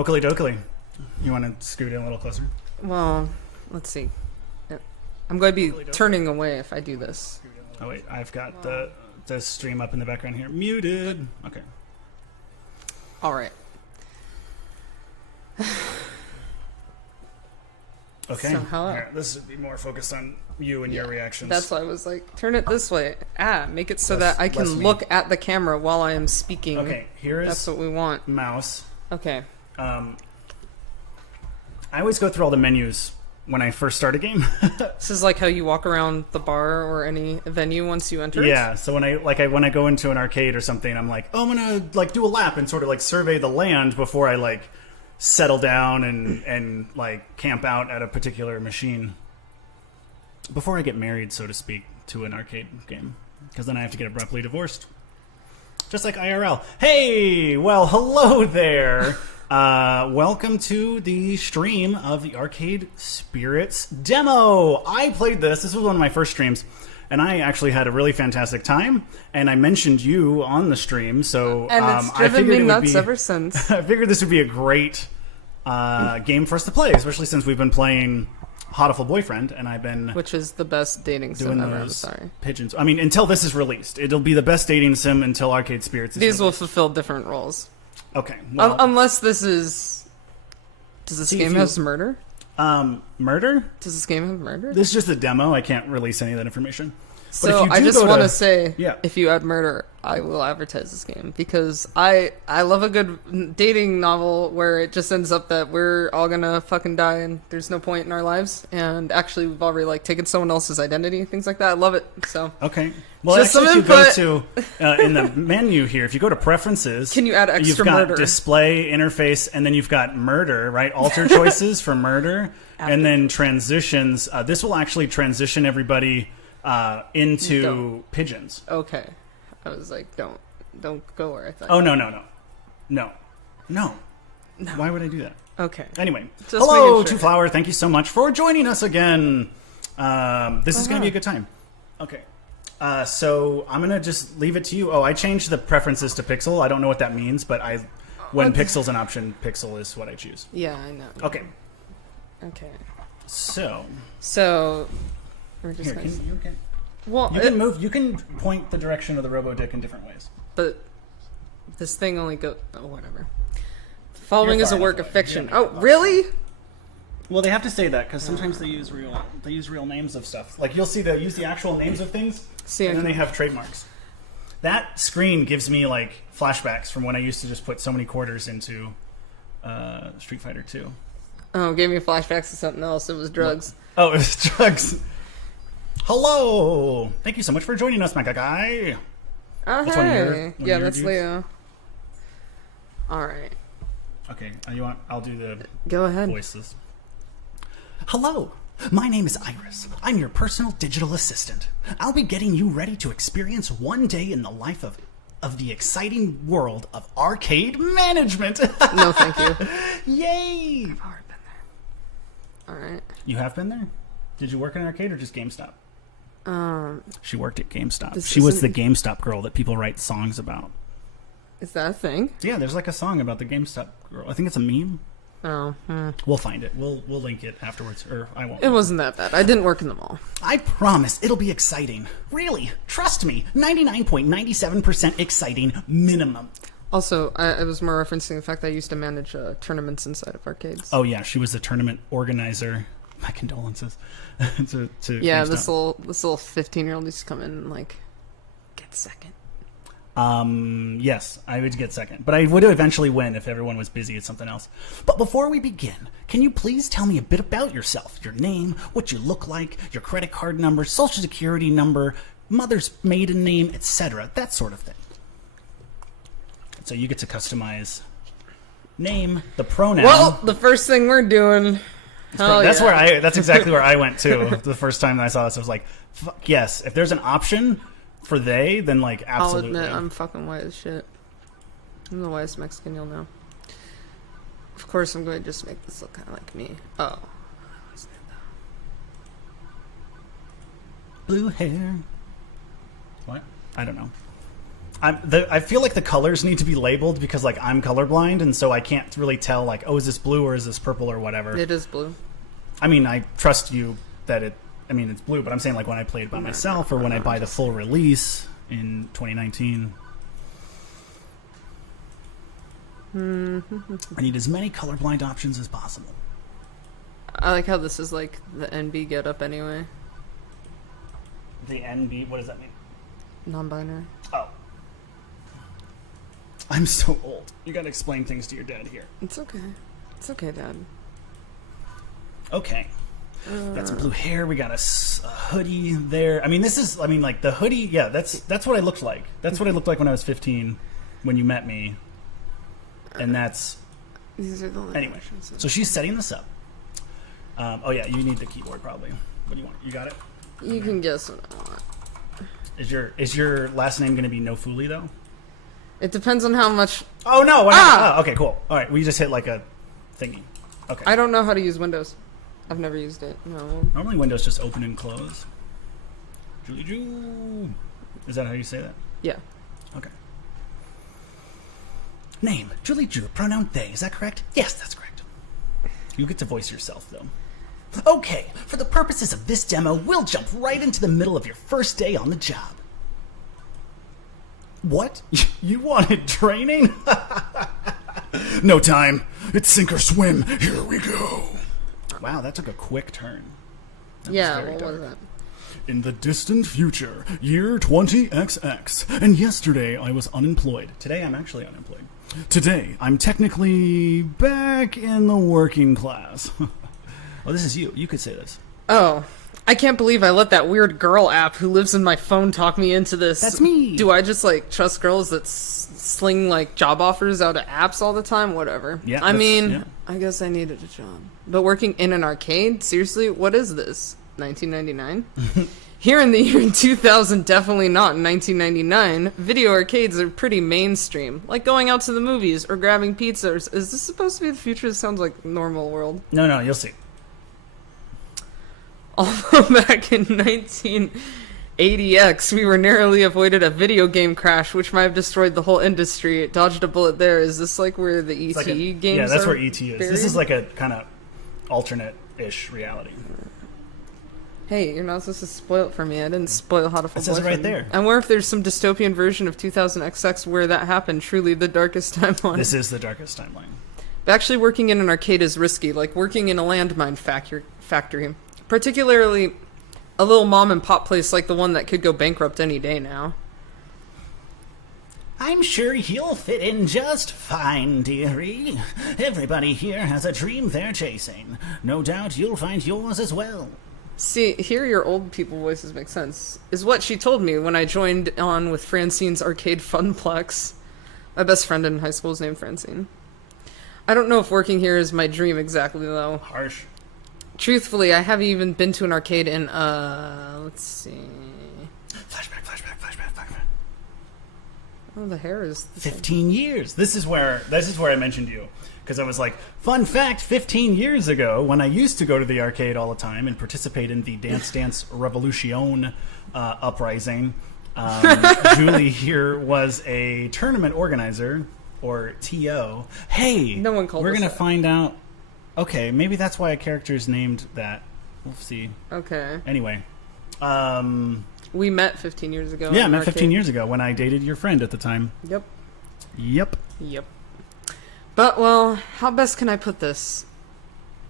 Oakley dokley. You want to scoot in a little closer? Well, let's see. I'm going to be turning away if I do this. Oh wait, I've got the stream up in the background here. Muted. Okay. All right. Okay. So, hello. Here, this would be more focused on you and your reactions. That's why I was like, turn it this way. Make it so Less- that I can less me. look at the camera while I am speaking. Okay, here is That's what we want. mouse. Okay. I always go through all the menus when I first start a game. This is like how you walk around the bar or any venue once you enter it? Yeah, so when I go into an arcade or something, I'm like, oh, I'm gonna like do a lap and sort of like survey the land before I like settle down and like camp out at a particular machine. Before I get married, so to speak, to an arcade game, because then I have to get abruptly divorced, just like IRL. Hey, well, hello there. Welcome to the stream of the Arcade Spirits demo. I played this. This was one of my first streams, and I actually had a really fantastic time. And I mentioned you on the stream, so And it's I driven figured me it would nuts be, ever since. I figured this would be a great game for us to play, especially since we've been playing Hotiful Boyfriend, and I've been Which is the best dating sim doing ever. I'm those sorry. pigeons. I mean, until this is released, it'll be the best dating sim until Arcade Spirits is These will released. fulfill different roles. Okay, well, Unless this is... Does this See, if game you- have murder? murder? Does this game have murder? This is just a demo. I can't release any of that information. But So if you I do just go want to- to say, Yeah. if you add murder, I will advertise this game because I love a good dating novel where it just ends up that we're all gonna fucking die and there's no point in our lives, and actually we've already like taken someone else's identity, things like that. I love it. So Okay. Well, Just actually, if some you go input. to in the menu here, if you go to preferences, Can you add extra you've got murder? display, interface, and then you've got murder, right? Alter choices for murder, and then transitions. This will actually transition everybody into Don't. pigeons. okay, I was like, don't go where I thought. Oh, no. Why would I do that? Okay. Anyway, Just hello, making sure. Two Flower. Thank you so much for joining us again. This is going to be a good time. Okay. So I'm going to just leave it to you. Oh, I changed the preferences to pixel. I don't know what that means, but when pixel's an option, pixel is what I choose. Yeah, I know. Okay. Okay. So We're just here, gonna... you can move. You can point the direction of the robo dick in different ways. But this thing only goes... Oh, whatever. Following You're is a far work enough of away. fiction. Yeah, Oh, really? Well, they have to say that because sometimes they use real names of stuff. Like you'll see they use the actual names of things, See, and I then they can- have trademarks. That screen gives me like flashbacks from when I used to just put so many quarters into Street Fighter 2. Oh, gave me flashbacks to something else. It was drugs. Oh, it was drugs. Hello, thank you so much for joining us, Mecha Guy. Oh, That's one of your- hey. one of Yeah, your that's dudes? Leo. All right. Okay, you want? I'll do the Go ahead. voices. Hello, my name is Iris. I'm your personal digital assistant. I'll be getting you ready to experience one day in the life of the exciting world of arcade management. No, thank you. Yay! I've already been there. All right. You have been there? Did you work in an arcade or just GameStop? She worked at GameStop. This She was the isn't- GameStop girl that people write songs about. Is that a thing? Yeah, there's like a song about the GameStop girl. I think it's a meme. Oh, We'll find it. We'll link it afterwards, or I won't. it wasn't that bad. I didn't work in the mall. I promise it'll be exciting. Really, trust me. 99.97% exciting minimum. Also, I was more referencing the fact that I used to manage tournaments inside of arcades. Oh yeah, she was the tournament organizer. My condolences. to yeah, GameStop. this little 15-year-old used to come in and like get second. Yes, I would get second, but I would eventually win if everyone was busy at something else. But before we begin, can you please tell me a bit about yourself? Your name, what you look like, your credit card number, social security number, mother's maiden name, etc. That sort of thing. So you get to customize name, the pronoun. Well, the first thing we're doing. Hell that's yeah. where that's exactly where I went too. The first time that I saw this, I was like, "Fuck yes!" If there's an option for they, then like absolutely. I'll admit, I'm fucking white as shit. I'm the whitest Mexican you'll know. Of course, I'm going to just make this look kind of like me. Oh. Blue hair. What? I don't know. I feel like the colors need to be labeled because like I'm colorblind, and so I can't really tell like, oh, is this blue or is this purple or whatever. It is blue. I mean, I trust you that it's blue, but I'm saying like when I play it by myself or when I buy the full release in 2019. I need as many colorblind options as possible. I like how this is like the NB get up anyway. The NB, what does that mean? Non-binary. Oh. I'm so old. You gotta explain things to your dad here. It's okay. It's okay, Dad. Okay. Got some blue hair. We got a hoodie there. I mean, like the hoodie. Yeah, that's what I looked like. That's what I looked like when I was 15, when you met me. And that's These are the only anyway. So she's setting this up. Oh yeah, you need the keyboard probably. What do you want? You got it. You can guess what I want. Is your last name going to be Nofuli though? It depends on how much. Oh no! Why not? Oh, okay, cool. All right, we just hit like a thingy. Okay. I don't know how to use Windows. I've never used it. No. Normally Windows just open and close. Julie Ju. Is that how you say that? Yeah. Okay. Name, Julie Ju, pronoun they. Is that correct? Yes, that's correct. You get to voice yourself, though. Okay, for the purposes of this demo, we'll jump right into the middle of your first day on the job. What? You wanted training? No time. It's sink or swim. Here we go. Wow, that took a quick turn. That Yeah, was what dark. was that? In the distant future, year 20XX, and yesterday I was unemployed. Today I'm actually unemployed. Today I'm technically back in the working class. Oh, this is you. You could say this. Oh, I can't believe I let that weird girl app who lives in my phone talk me into this. That's me. Do I just like trust girls that sling like job offers out of apps all the time? Whatever. Yeah, I mean, yeah. I guess I needed a job. But working in an arcade? Seriously? What is this? 1999? Here in the year 2000, definitely not in 1999, video arcades are pretty mainstream. Like going out to the movies or grabbing pizzas. Is this supposed to be the future? This sounds like normal world. No, you'll see. Although back in 1980X, we were narrowly avoided a video game crash, which might have destroyed the whole industry. It dodged a bullet there. Is this like where the ET Like games yeah, that's are where ET is. buried? This is like a kind of alternate-ish reality. Hey, you're not supposed to spoil it for me. I didn't spoil How to It says it right there. I wonder if there's some dystopian version of 2000XX where that happened. Truly the darkest timeline. This is the darkest timeline. But actually working in an arcade is risky, like working in a landmine factory. Particularly a little mom and pop place like the one that could go bankrupt any day now. I'm sure he'll fit in just fine, dearie. Everybody here has a dream they're chasing. No doubt you'll find yours as well. See, here your old people voices make sense. Is what she told me when I joined on with Francine's Arcade Funplex. My best friend in high school is named Francine. I don't know if working here is my dream exactly, though. Harsh. Truthfully, I haven't even been to an arcade in, let's see. Flashback. Oh, the hair is the same. 15 years. This is where I mentioned you. Because I was like, fun fact, 15 years ago, when I used to go to the arcade all the time and participate in the Dance Dance Revolution uprising, Julie here was a tournament organizer, or TO. Hey, No one called we're us going to that. find out. Okay, maybe that's why a character is named that. We'll see. Okay. Anyway. We met 15 years ago. Yeah, I in met an 15 arcade. years ago when I dated your friend at the time. Yep. Yep. But, well, how best can I put this?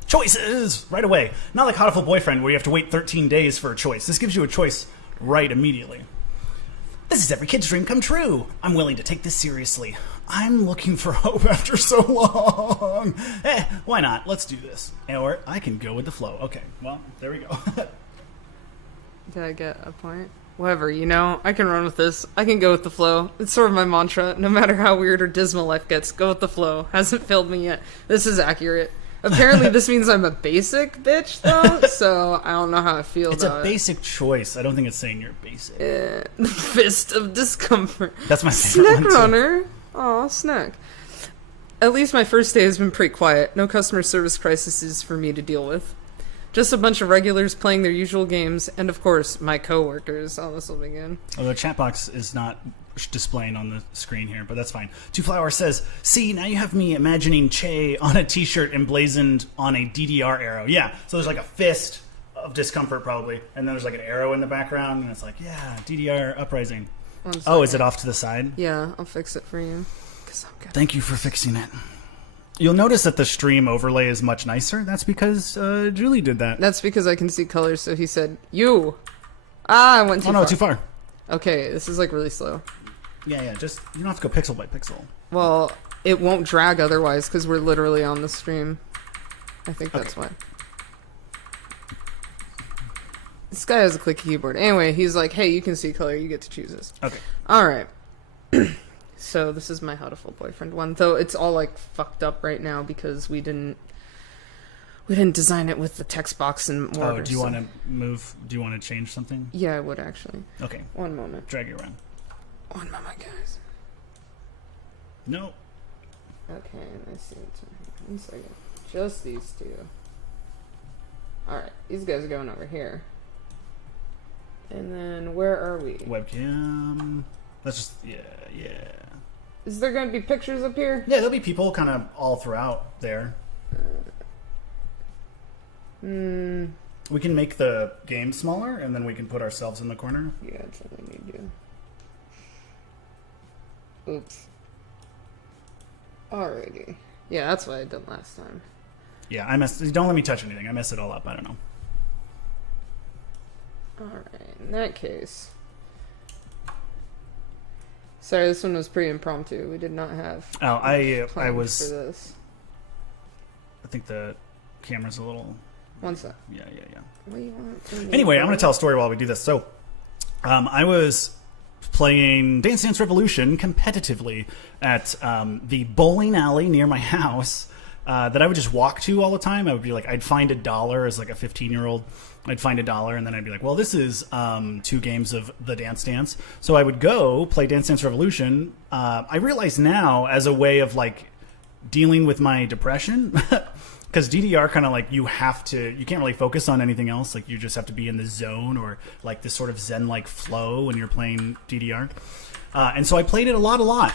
Choices! Right away. Not like Hotful Boyfriend where you have to wait 13 days for a choice. This gives you a choice right immediately. This is every kid's dream come true. I'm willing to take this seriously. I'm looking for hope after so long. Why not? Let's do this. Or I can go with the flow. Okay, well, there we go. Did I get a point? Whatever, I can run with this. I can go with the flow. It's sort of my mantra. No matter how weird or dismal life gets, go with the flow. Hasn't failed me yet. This is accurate. Apparently this means I'm a basic bitch, though, so I don't know how I feel It's a about basic choice. I don't think it's saying you're basic. it. The fist of discomfort. That's my favorite Snack one, too. runner. Aw, snack. At least my first day has been pretty quiet. No customer service crises for me to deal with. Just a bunch of regulars playing their usual games, and of course, my coworkers. Oh, this will begin. Although chat box is not displaying on the screen here, but that's fine. Two Flower says, "See, now you have me imagining Che on a T-shirt emblazoned on a DDR arrow." Yeah, so there's like a fist of discomfort probably, and then there's like an arrow in the background, and it's like, yeah, DDR uprising. Oh, is it off to the side? Yeah, I'll fix it for you. 'Cause I'm good. Thank you for fixing it. You'll notice that the stream overlay is much nicer. That's because Julie did that. That's because I can see colors, so he said, you. I went too Oh far. no, too far. Okay, this is like really slow. Yeah, just you don't have to go pixel by pixel. Well, it won't drag otherwise because we're literally on the stream. I think that's why. This guy has a clicky keyboard. Anyway, he's like, hey, you can see color. You get to choose this. Okay. All right. So this is my How to Full Boyfriend one. Though it's all like fucked up right now because we didn't design it with the text box and order. Oh, do you want to move? Do you want to change something? Yeah, I would actually. Okay. One moment. Drag it around. One moment, guys. No. Okay, I see what's right here. 1 second. Just these two. Alright, these guys are going over here. And then, where are we? Webcam. That's just, yeah. Is there going to be pictures up here? Yeah, there'll be people kind of all throughout there. We can make the game smaller, and then we can put ourselves in the corner. Yeah, that's what we need to. Oops. Alrighty. Yeah, that's what I did last time. Yeah, I messed. Don't let me touch anything. I messed it all up. I don't know. Alright, in that case. Sorry, this one was pretty impromptu. We did not have. Oh, I plans was. for this. I think the camera's a little. One sec. Yeah. What do you want from me? Anyway, I'm going to tell a story while we do this. So, I was playing Dance Dance Revolution competitively at the bowling alley near my house that I would just walk to all the time. I would be like, I'd find $1 as like a 15-year-old. I'd find $1, and then I'd be like, well, this is 2 games of the Dance Dance. So I would go play Dance Dance Revolution. I realize now as a way of like dealing with my depression. Because DDR kind of like you can't really focus on anything else. Like you just have to be in the zone or like this sort of Zen-like flow when you're playing DDR. And so I played it a lot.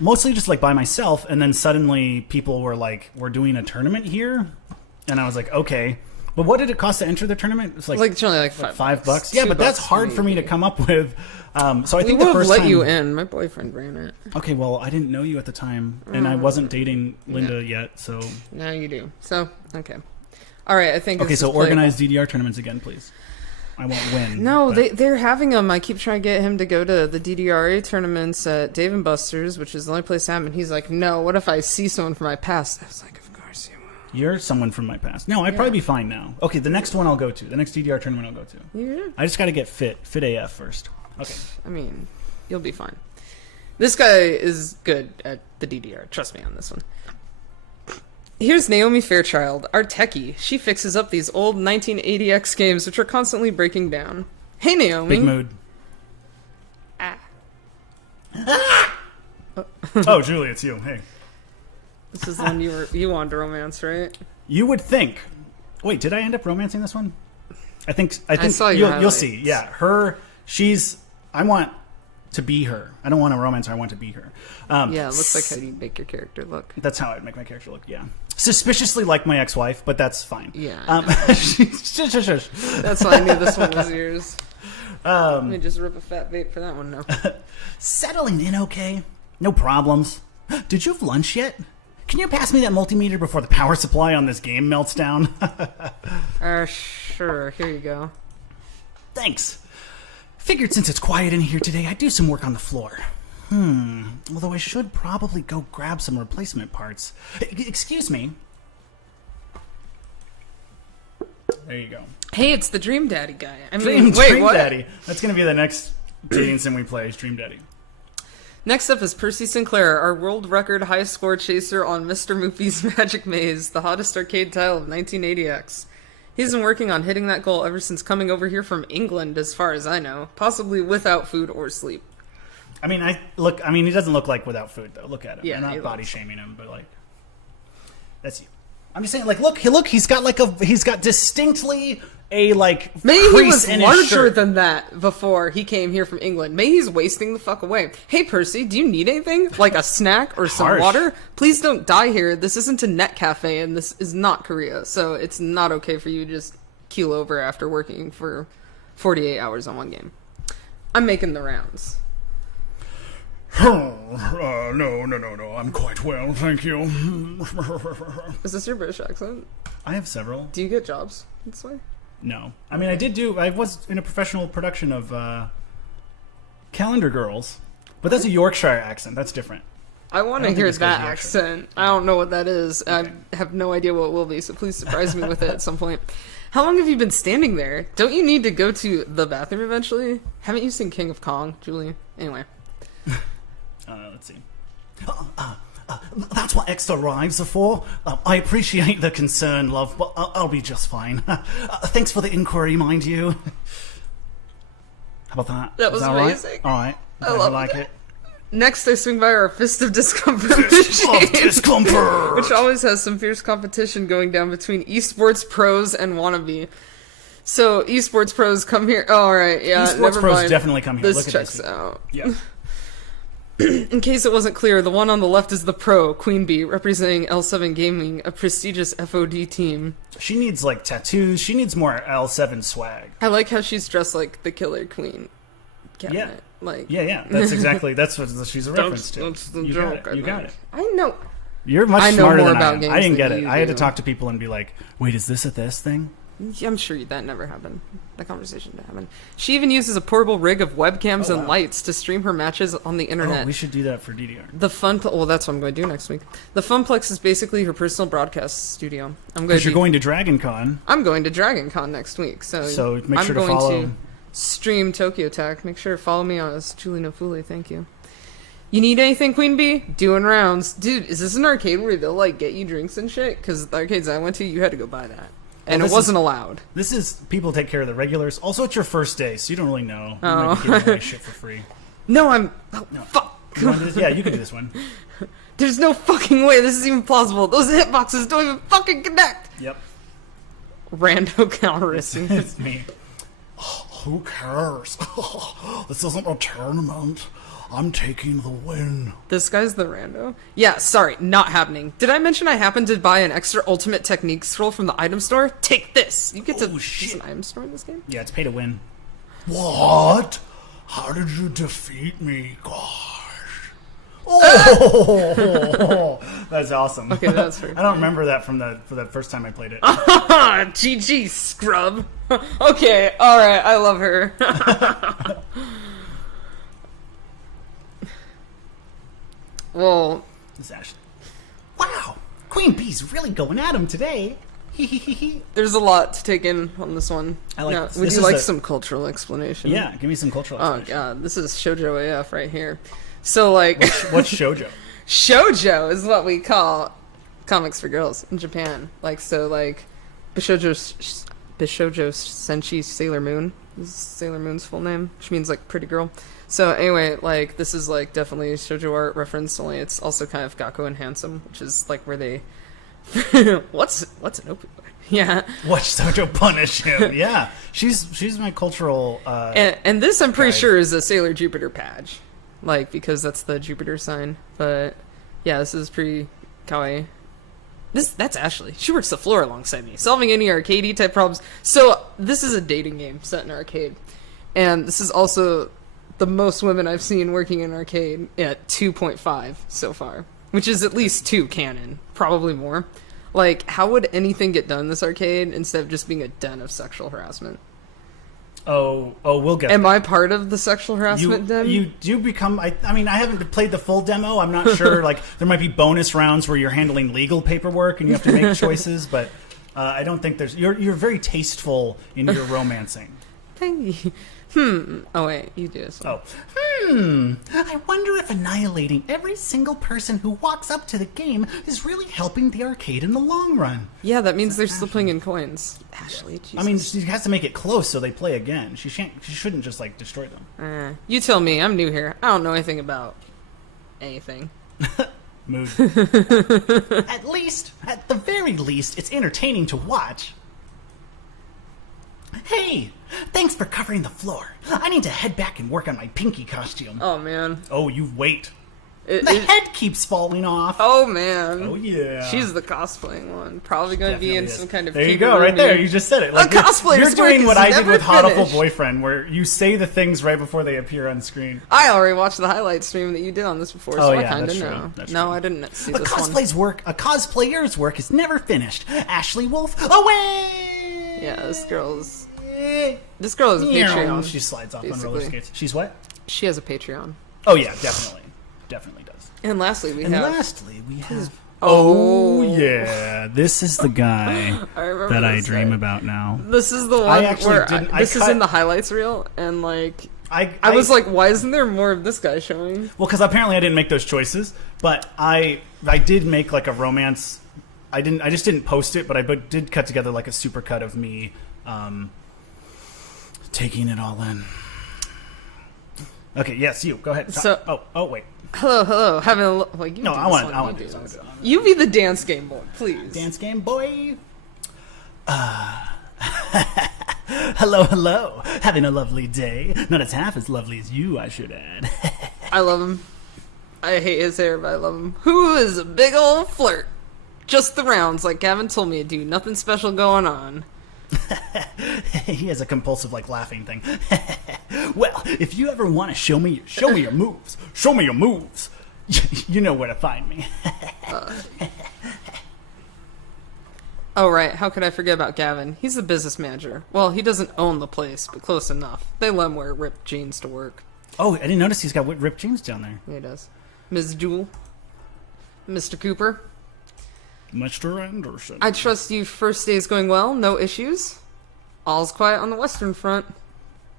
Mostly just like by myself. And then suddenly people were like, we're doing a tournament here. And I was like, okay. But what did it cost to enter the tournament? It's like it's only like $5. Yeah, but that's $2 hard for me to come up with. So I think we the would have first let time, you in. My boyfriend ran it. Okay, well, I didn't know you at the time, and I wasn't dating Linda yet, so... Now you do. So, okay. All right, I think Okay, so organize DDR tournaments again, please. I won't win. No, but- they're having them. I keep trying to get him to go to the DDRA tournaments at Dave & Buster's, which is the only place I am, and he's like, no, what if I see someone from my past? I was like, of course you will. You're someone from my past. No, I'd probably be fine now. Okay, the next one I'll go to. The next DDR tournament I'll go to. Yeah. I just got to get fit AF first. Okay. I mean, you'll be fine. This guy is good at the DDR. Trust me on this one. Here's Naomi Fairchild, our techie. She fixes up these old 1980X games which are constantly breaking down. Hey, Naomi. Big mood. Ah. Oh, Julie, it's you. Hey. This is the one you wanted to romance, right? You would think. Wait, did I end up romancing this one? I think saw your you'll highlights. see. Yeah, I want to be her. I don't want to romance her. I want to be her. Yeah, it looks like how you make your character look. That's how I'd make my character look. Yeah, suspiciously like my ex-wife, but that's fine. Yeah. Shush. That's why I knew this one was yours. Let me just rip a fat vape for that one now. Settling in okay. No problems. Did you have lunch yet? Can you pass me that multimeter before the power supply on this game melts down? Sure. Here you go. Thanks. Figured since it's quiet in here today, I'd do some work on the floor. Although I should probably go grab some replacement parts. Excuse me. There you go. Hey, it's the Dream Daddy guy. I mean, Dream wait, what? Daddy. That's going to be the next dating sim we play, is Dream Daddy. Next up is Percy Sinclair, our world record high score chaser on Mr. Moopy's Magic Maze, the hottest arcade title of 1980X. He's been working on hitting that goal ever since coming over here from England, as far as I know, possibly without food or sleep. I mean, he doesn't look like without food, though. Look at him. Yeah, I'm not he body looks- shaming him, but like, that's you. I'm just saying, like, look, he's got distinctly a like Maybe he crease was in his larger shirt. than that before he came here from England. Maybe he's wasting the fuck away. Hey, Percy, do you need anything? Like a snack or some Harsh. water? Please don't die here. This isn't a net cafe, and this is not Korea, so it's not okay for you to just keel over after working for 48 hours on one game. I'm making the rounds. No, I'm quite well, thank you. Is this your British accent? I have several. Do you get jobs this way? No. I mean, I was in a professional production of Calendar Girls, but that's a Yorkshire accent. That's different. I want to don't think hear this goes that to Yorkshire. accent. I don't know what that is. Okay. I have no idea what it will be, so please surprise me with it at some point. How long have you been standing there? Don't you need to go to the bathroom eventually? Haven't you seen King of Kong, Julie? Anyway. Let's see. That's what extra arrives are for. I appreciate the concern, love, but I'll be just fine. Thanks for the inquiry, mind you. How about that? That was Is all right? amazing. All right. I love like it. it. Next, I swing by our Fist of Discomfort Fist of machine, discomfort. which always has some fierce competition going down between esports pros and wannabe. So, esports pros come here. Oh, all right, yeah, Esports never pros mind. definitely come here. This Look at checks this. out. Yeah. In case it wasn't clear, the one on the left is the pro, Queen Bee, representing L7 Gaming, a prestigious FOD team. She needs like tattoos. She needs more L7 swag. I like how she's dressed like the Killer Queen. Yeah. Like, Yeah. That's exactly. That's what she's a reference to. that's the you joke. Got it. You got it. I know. You're much I know smarter more than about I am. games I didn't than get it. you I had to do. talk to people and be like, "Wait, is this a this thing?" I'm sure that never happened. That conversation didn't happen. She even uses a portable rig of webcams Oh, and wow. lights to stream her matches on the internet. Oh, we should do that for DDR. The well, that's what I'm going to do next week. The Funplex is basically her personal broadcast studio. I'm going Because to you're going to Dragon Con, I'm going to Dragon Con next week, so make I'm sure to going follow. to stream Tokyo Tech. Make sure to follow me on as Julie Nofuli. Thank you. You need anything, Queen Bee? Doing rounds, dude. Is this an arcade where they'll like get you drinks and shit? Because the arcades I went to, you had to go buy that, and this it wasn't is- allowed. This is people take care of the regulars. Also, it's your first day, so you don't really know. You Oh. might be giving away shit for free. No, I'm. Oh, No. fuck. You want to do this? Yeah, you can do this one. There's no fucking way this is even plausible. Those hitboxes don't even fucking connect. Yep. Rando counter-racing. It's me. Who cares? This isn't a tournament. I'm taking the win. This guy's the rando? Yeah, sorry, not happening. Did I mention I happened to buy an extra ultimate technique scroll from the item store? Take this! You get to Oh, shit. use an item store in this game? Yeah, it's pay to win. What? How did you defeat me? Gosh. Oh, that's awesome. Okay, that's fair. I don't remember that from the first time I played it. GG, scrub. Okay, alright, I love her. Well, It's Ashley. Wow, Queen Bee's really going at him today. there's a lot to take in on this one. I like Now, this. would This you is like a- some cultural explanation? Yeah, give me some cultural. Oh explanation. god, this is Shoujo AF right here. So like, What's shoujo? Shoujo is what we call comics for girls in Japan. Like so, like Bishoujo Senshi Sailor Moon is Sailor Moon's full name, which means like pretty girl. So anyway, like this is like definitely shoujo art reference. Only it's also kind of Gakko and Handsome, which is like where they. what's an opioid? Yeah. Watch Shoujo punish him. Yeah, she's my cultural. And this I'm pretty Guide. sure is a Sailor Jupiter patch, like because that's the Jupiter sign. But yeah, this is pretty kawaii. That's Ashley. She works the floor alongside me, solving any arcadey type problems. So this is a dating game set in an arcade, and this is also the most women I've seen working in an arcade at 2.5 so far, which is at least 2 canon, probably more. Like, how would anything get done in this arcade instead of just being a den of sexual harassment? oh, we'll get. Am I part of the sexual harassment den? You do become. I mean, I haven't played the full demo. I'm not sure. Like, there might be bonus rounds where you're handling legal paperwork and you have to make choices. But I don't think there's. You're very tasteful in your romancing. Thank you. Oh wait, you do this one. Oh. I wonder if annihilating every single person who walks up to the game is really helping the arcade in the long run. Yeah, that means they're slipping in coins. Ashley, Jesus. I mean, she has to make it close so they play again. She shouldn't just like destroy them. You tell me. I'm new here. I don't know anything about anything. Mood. At the very least, it's entertaining to watch. Hey, thanks for covering the floor. I need to head back and work on my Pinky costume. Oh man. Oh, you wait. The head keeps falling off. Oh man. Oh yeah. She's the cosplaying one. Probably going to be in some kind of. There you go, right there. You just said it. Like, cosplayer's you're doing work what is I did never with Hot Awful finished. Boyfriend, where you say the things right before they appear on screen. I already watched the highlight stream that you did on this before, so I yeah, kind of that's know. true. That's No, true. I didn't see A this one. cosplayer's work is never finished. Ashley Wolf, away! Yeah, this girl is a Patreon. She slides off on roller basically. skates. She's what? She has a Patreon. Oh yeah, definitely does. And lastly, we And have. lastly, we have. Oh. Yeah, this is the guy I remember that I this dream guy. about now. This is the one I actually where didn't- I this is cut- in the highlights reel, and like I I was like, why isn't there more of this guy showing? well, because apparently I didn't make those choices, but I did make like a romance. I just didn't post it, but I did cut together like a super cut of me taking it all in. Okay, yes, you go ahead. So- oh wait, Hello, having a look. Like, you no, do I this want one, I you want do to do this. it. You be the dance game boy, please. Dance game boy. Hello. Having a lovely day. Not as half as lovely as you, I should add. I love him. I hate his hair, but I love him. Who is a big old flirt? Just the rounds, like Gavin told me to do. Nothing special going on. He has a compulsive like laughing thing. Well, if you ever want to show me your moves. Show me your moves. You know where to find me. Oh, right. How could I forget about Gavin? He's the business manager. Well, he doesn't own the place, but close enough. They let him wear ripped jeans to work. Oh, I didn't notice he's got ripped jeans down there. Yeah, he does. Ms. Jewel. Mr. Cooper. Mr. Anderson. I trust you first day is going well. No issues. All's quiet on the Western Front.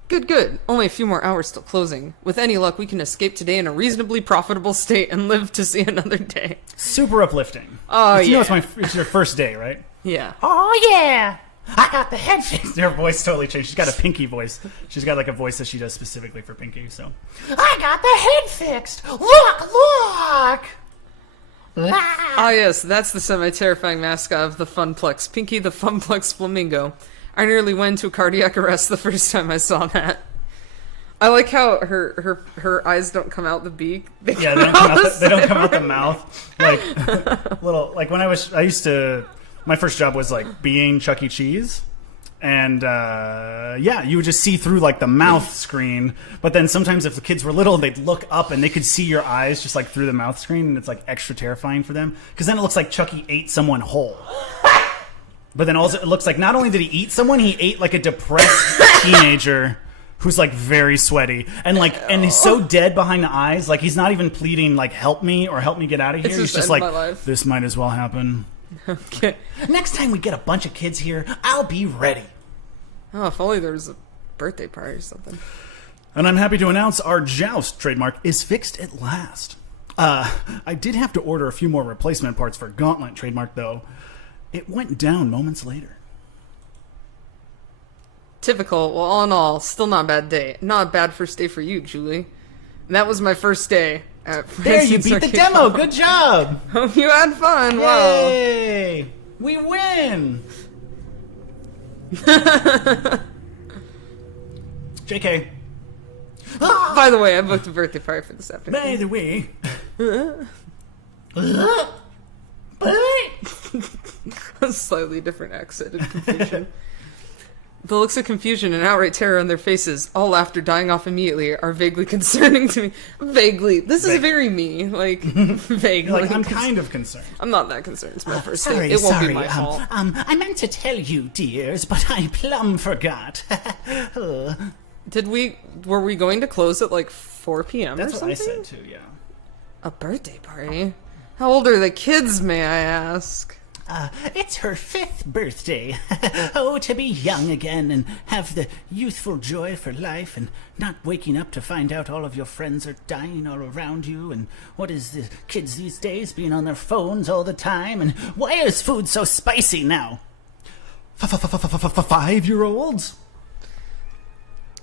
Good. Only a few more hours till closing. With any luck, we can escape today in a reasonably profitable state and live to see another day. Super uplifting. Oh, You know yeah. it's your first day, right? Yeah. Oh yeah, I got the head fixed. Her voice totally changed. She's got a Pinky voice. She's got like a voice that she does specifically for Pinky. So I got the head fixed. Look. Ah, yes, that's the semi-terrifying mascot of the Funplex. Pinky the Funplex Flamingo. I nearly went into a cardiac arrest the first time I saw that. I like how her eyes don't come out the beak. They Yeah, they don't come out the mouth. Like little like when I used to my first job was like being Chuck E. Cheese. And yeah, you would just see through like the mouth screen. But then sometimes if the kids were little, they'd look up and they could see your eyes just like through the mouth screen, and it's like extra terrifying for them because then it looks like Chucky ate someone whole. But then also it looks like not only did he eat someone, he ate like a depressed teenager who's like very sweaty and he's so dead behind the eyes, like he's not even pleading like help me or help me get out of here. He's just end like, my life. this might as well happen. Okay. Next time we get a bunch of kids here, I'll be ready. Oh, if only there was a birthday party or something. And I'm happy to announce our Joust trademark is fixed at last. I did have to order a few more replacement parts for Gauntlet trademark, though. It went down moments later. Typical. Well, all in all, still not a bad day. Not a bad first day for you, Julie. And that was my first day at There, you Francis beat the Arcade demo. Con. Good job. Hope you had fun. Wow. Yay! We win. JK. By the way, I booked a birthday party for this afternoon. By the way. A slightly different accent and confusion. The looks of confusion and outright terror on their faces, all laughter dying off immediately, are vaguely concerning to me. Vaguely. This is very me. Like, vaguely. Like, I'm kind of concerned. I'm not that concerned. It's my first Sorry, date. It won't sorry. be my fault. I meant to tell you, dears, but I plumb forgot. Were we going to close at like 4 p.m. That's or what something? I said too, yeah. A birthday party? How old are the kids, may I ask? It's her 5th birthday. Oh, to be young again and have the youthful joy for life and not waking up to find out all of your friends are dying all around you, and what is the kids these days being on their phones all the time, and why is food so spicy now? 5-year-olds?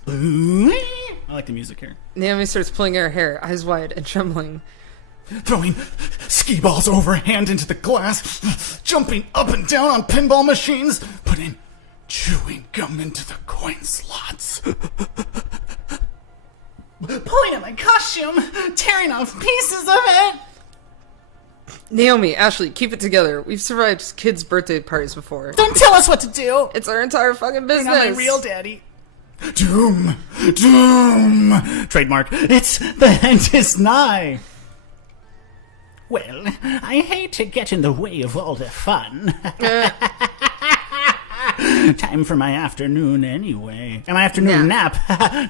I like the music here. Naomi starts pulling her hair, eyes wide and trembling. Throwing ski balls overhand into the glass, jumping up and down on pinball machines, putting chewing gum into the coin slots. Pulling at my costume, tearing off pieces of it. Naomi, Ashley, keep it together. We've survived kids' birthday parties before. Don't tell us what to do. It's our entire fucking Bring business. on my real daddy. Doom! Doom! Trademark. It's the end is nigh. Well, I hate to get in the way of all the fun. Time for my afternoon anyway. And my afternoon nap.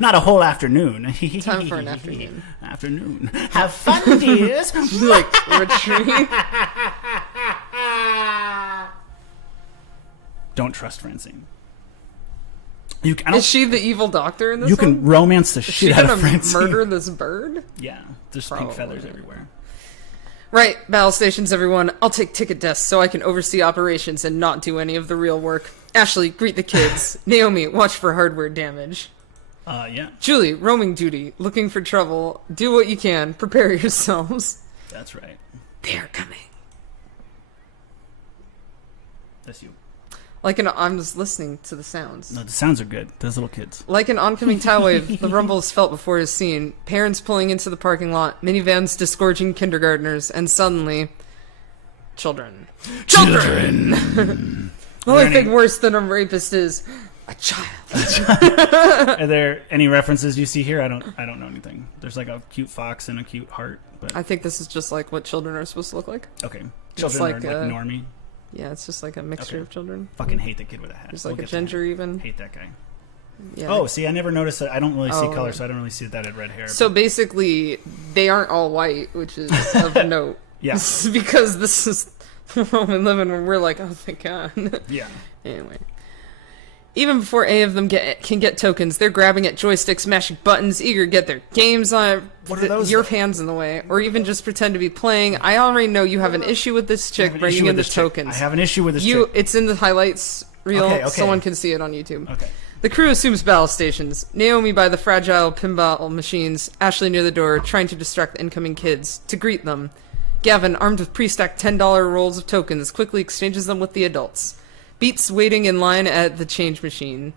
Not a whole afternoon. Time for an afternoon. Afternoon. Have fun, dears. Like, retreat. Don't trust Francine. I don't, Is she the evil doctor in this you one? can romance the Is shit she out gonna of Francine. murder this bird? Yeah, there's pink Probably. feathers everywhere. Right, battle stations, everyone. I'll take ticket desks so I can oversee operations and not do any of the real work. Ashley, greet the kids. Naomi, watch for hardware damage. Yeah, Julie, roaming duty, looking for trouble. Do what you can. Prepare yourselves. that's right. They're coming. That's you. I'm just listening to the sounds. No, the sounds are good. Those little kids. Like an oncoming tidal wave, the rumble is felt before it is seen. Parents pulling into the parking lot, minivans disgorging kindergartners, and suddenly, children. Children! The only thing worse than a rapist is a child. Are there any references you see here? I don't know anything. There's like a cute fox and a cute heart, but I think this is just like what children are supposed to look like. okay. Children like, are like normie. Yeah, it's just like a mixture Okay. of children. Fucking hate the kid with a hat. There's We'll like a get to him. ginger even. Hate that guy. Yeah. Oh, see, I never noticed that. I don't really see Oh, color, yeah. so I don't really see that it had red hair. So basically, they aren't all white, which is of note. Yeah. Because this is the world we live in where we're like, oh, thank God. yeah. Anyway. Even before any of them can get tokens, they're grabbing at joysticks, mashing buttons, eager to get their games on. What are those, Your though? hands in the way, or even just pretend to be playing. I already know you have an issue with this I chick have an bringing issue in with the this chick. tokens. I have an issue with this You, chick. it's in the highlights reel. Okay, okay. Someone can see it on YouTube. Okay. The crew assumes battle stations. Naomi by the fragile pinball machines. Ashley near the door, trying to distract the incoming kids. To greet them, Gavin, armed with pre-stacked $10 rolls of tokens, quickly exchanges them with the adults. Beats waiting in line at the change machine.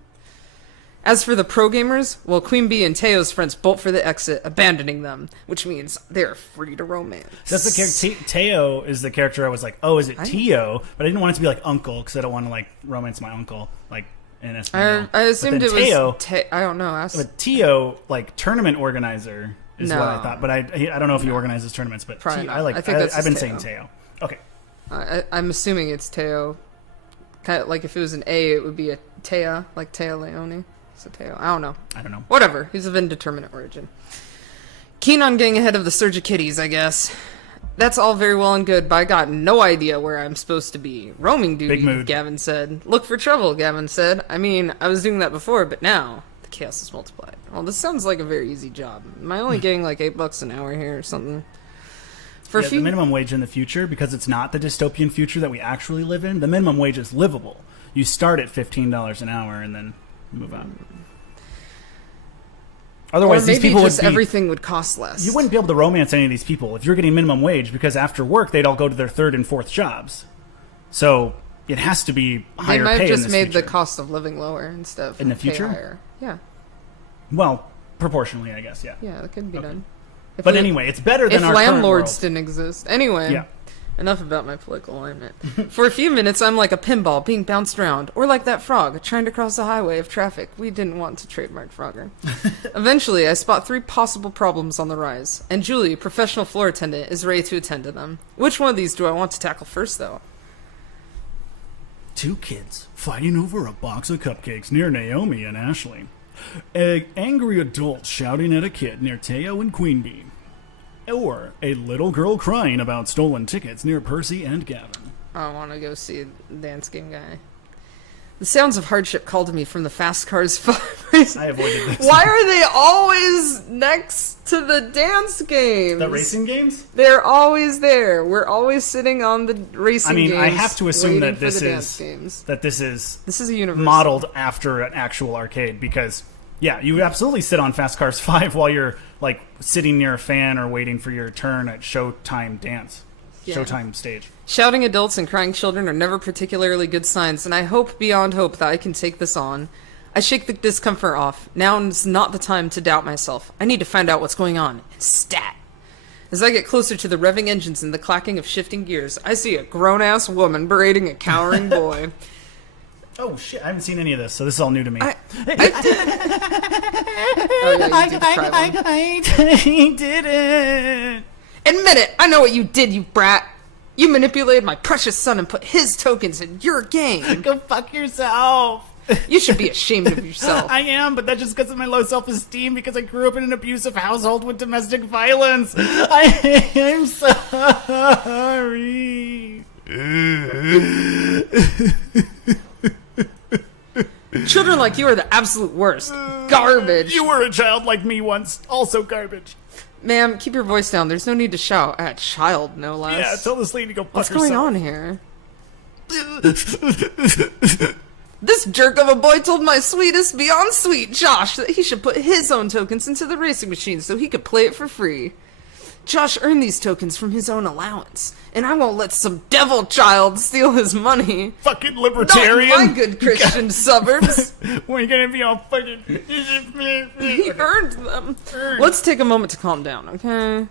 As for the pro gamers, well, Queen Bee and Teo's friends bolt for the exit, abandoning them, which means they're free to romance. That's the character. Teo is the character I was like, oh, is it Teo? But I didn't want it to be like uncle because I don't want to like romance my uncle like in SPL. I assumed it Teo, was. I don't know. but Teo, like tournament organizer, is what I No. thought. But I don't know if he organizes tournaments. But Probably Teo, not. I think that's I've been just saying Teo. Okay. I'm assuming it's Teo. Kind of like if it was an A, it would be a Tea, like Teo Leone. So Teo. I don't know. I don't know. Whatever. He's of indeterminate origin. Keen on getting ahead of the surge of kitties, I guess. That's all very well and good, but I got no idea where I'm supposed to be. Roaming duty, Big mood. Gavin said. Look for trouble, Gavin said. I mean, I was doing that before, but now the chaos is multiplied. Well, this sounds like a very easy job. Am I only getting like $8 an hour here or something? For a Yeah, few... the minimum wage in the future, because it's not the dystopian future that we actually live in, the minimum wage is livable. You start at $15 an hour and then move on. Otherwise, or these maybe people just would be... everything would cost less. You wouldn't be able to romance any of these people if you're getting minimum wage, because after work, they'd all go to their third and fourth jobs. So it has to be They higher might pay have in just this made the future. cost of living lower instead of In the pay future? higher. Yeah, Well, proportionally, I guess, yeah. yeah, that could be Okay. done. If But we- anyway, it's better than if our current landlords world. didn't exist. Anyway, Yeah. enough about my political alignment. For a few minutes, I'm like a pinball being bounced around, or like that frog trying to cross a highway of traffic. We didn't want to trademark Frogger. Eventually, I spot 3 possible problems on the rise, and Julie, professional floor attendant, is ready to attend to them. Which one of these do I want to tackle first, though? 2 kids fighting over a box of cupcakes near Naomi and Ashley. An angry adult shouting at a kid near Teo and Queen Bee. Or a little girl crying about stolen tickets near Percy and Gavin. I want to go see the dance game guy. The sounds of hardship called to me from the Fast Cars 5. I avoided this. Why are they always next to the dance games? The racing games? They're always there. We're always sitting on the racing I mean, games. I have to assume waiting that for this the dance is games. that this is This is a universe. modeled after an actual arcade, because yeah, you absolutely sit on Fast Cars 5 while you're like sitting near a fan or waiting for your turn at Showtime Dance. Yeah. Showtime stage. Shouting adults and crying children are never particularly good signs, and I hope beyond hope that I can take this on. I shake the discomfort off. Now is not the time to doubt myself. I need to find out what's going on. Stat. As I get closer to the revving engines and the clacking of shifting gears, I see a grown-ass woman berating a cowering boy. Oh shit! I haven't seen any of this, so this is all new to me. Oh yeah, you did the cry one. I did it. Admit it! I know what you did, you brat! You manipulated my precious son and put his tokens in your game! Go fuck yourself. You should be ashamed of yourself. I am, but that's just because of my low self-esteem because I grew up in an abusive household with domestic violence. I'm sorry. Children like you are the absolute worst. Garbage. You were a child like me once, also garbage. Ma'am, keep your voice down. There's no need to shout at a child, no less. Yeah, tell this lady to go fuck What's herself. going on here? This jerk of a boy told my sweetest beyond sweet Josh that he should put his own tokens into the racing machine so he could play it for free. Josh earned these tokens from his own allowance, and I won't let some devil child steal his money. Fucking Not libertarian. in my good Christian suburbs. We're gonna be all fucking. He earned them. Let's take a moment to calm down, okay?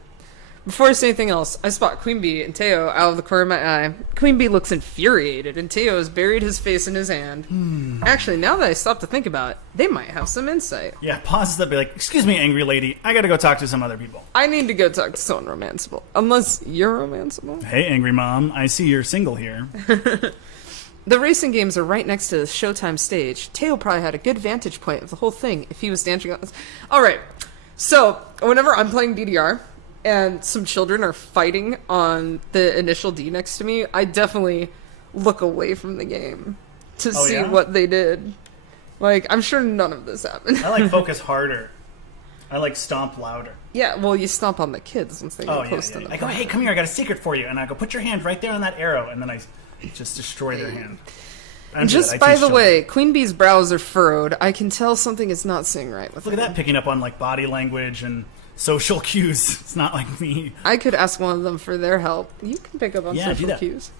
Before I say anything else, I spot Queen Bee and Teo out of the corner of my eye. Queen Bee looks infuriated, and Teo has buried his face in his hand. Actually, now that I stop to think about it, they might have some insight. Yeah, pauses that be like, excuse me, angry lady, I gotta go talk to some other people. I need to go talk to someone romanceable. Unless you're romanceable. Hey, angry mom, I see you're single here. The racing games are right next to the Showtime stage. Teo probably had a good vantage point of the whole thing if he was dancing on this. Alright, so whenever I'm playing DDR and some children are fighting on the initial D next to me, I definitely look away from the game to see yeah? what they did. Like, I'm sure none of this happened. I like focus harder. I like stomp louder. Yeah, well, you stomp on the kids once they get Oh, yeah, close yeah. to the I go, hey, come here, I got a secret for you. And I go, put your hand right there on that arrow. And then I just destroy their hand. I do Just that. I by teach the children. way, Queen Bee's brows are furrowed. I can tell something is not sitting right with Look her. at that, picking up on like body language and social cues. It's not like me. I could ask one of them for their help. You can pick up on Yeah, do social that. cues.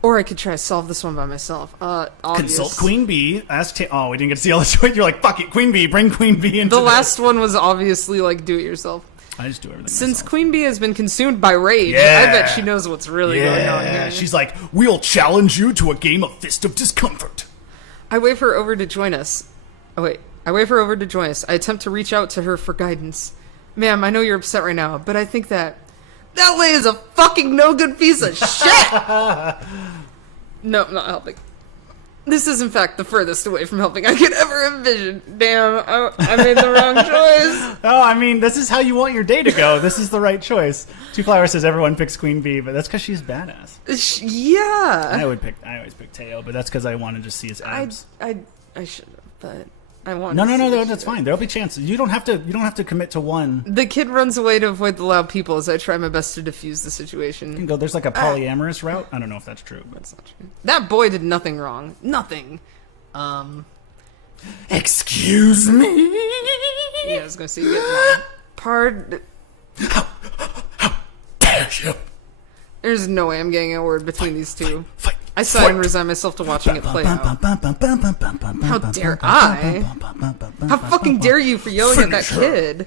Or I could try to solve this one by myself. Obvious. Consult Queen Bee. Ask. Oh, we didn't get to see all the choice. You're like, fuck it, Queen Bee. Bring Queen Bee into The this. last one was obviously like do it yourself. I just do everything. Since myself. Queen Bee has been consumed by rage, Yeah. I bet she knows what's really going on here. She's like, we'll challenge you to a game of Fist of Discomfort. I wave her over to join us. Oh wait, I wave her over to join us. I attempt to reach out to her for guidance. Ma'am, I know you're upset right now, but I think that lady is a fucking no good piece of shit. No, I'm not helping. This is, in fact, the furthest away from helping I could ever envision. Damn, I made the wrong choice. Oh, I mean, this is how you want your day to go. This is the right choice. Two Flower says everyone picks Queen Bee, but that's because she's badass. Yeah. I always pick Teo, but that's because I wanted to see his abs. I should have, but I want. No, that's fine. There'll be chances. You don't have to commit to one. The kid runs away to avoid the loud people as I try my best to defuse the situation. You can go. There's like a polyamorous route. I don't know if that's true, but That's not true. That boy did nothing wrong. Nothing. excuse me. Yeah, I was gonna say you get pardon. Dare you? There's no way I'm getting a word between these two. Fight. I sigh and resign myself to watching it play out. How dare I? How fucking dare you for yelling at that kid?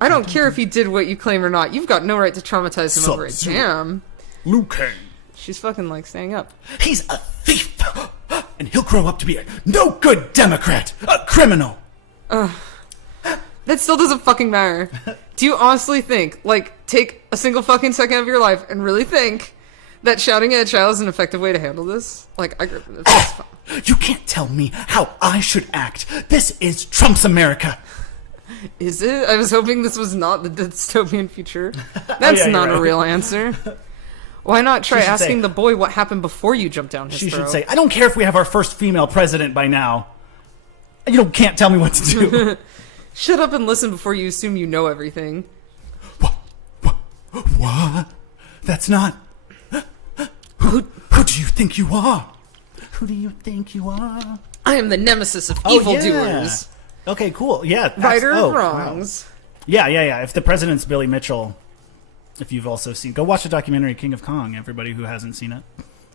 I don't care if he did what you claim or not. You've got no right to traumatize him over a Sub-Zero. jam. Liu Kang. She's fucking like staying up. He's a thief, and he'll grow up to be a no good Democrat, a criminal. That still doesn't fucking matter. Do you honestly think, like, take a single fucking second of your life and really think that shouting at a child is an effective way to handle this? Like, I grew up in this. You can't tell me how I should act. This is Trump's America. Is it? I was hoping this was not the dystopian future. That's yeah, you're not a right. real answer. Why not try She should asking say- the boy what happened before you jumped down his She throat? should say, I don't care if we have our first female president by now. Can't tell me what to do. Shut up and listen before you assume you know everything. What? That's not... Who do you think you are? Who do you think you are? I am the nemesis of Oh, evildoers. yeah. Okay, cool. Yeah. Righter of wow. wrongs. Yeah. If the president's Billy Mitchell, If you've also seen, go watch the documentary King of Kong. Everybody who hasn't seen it.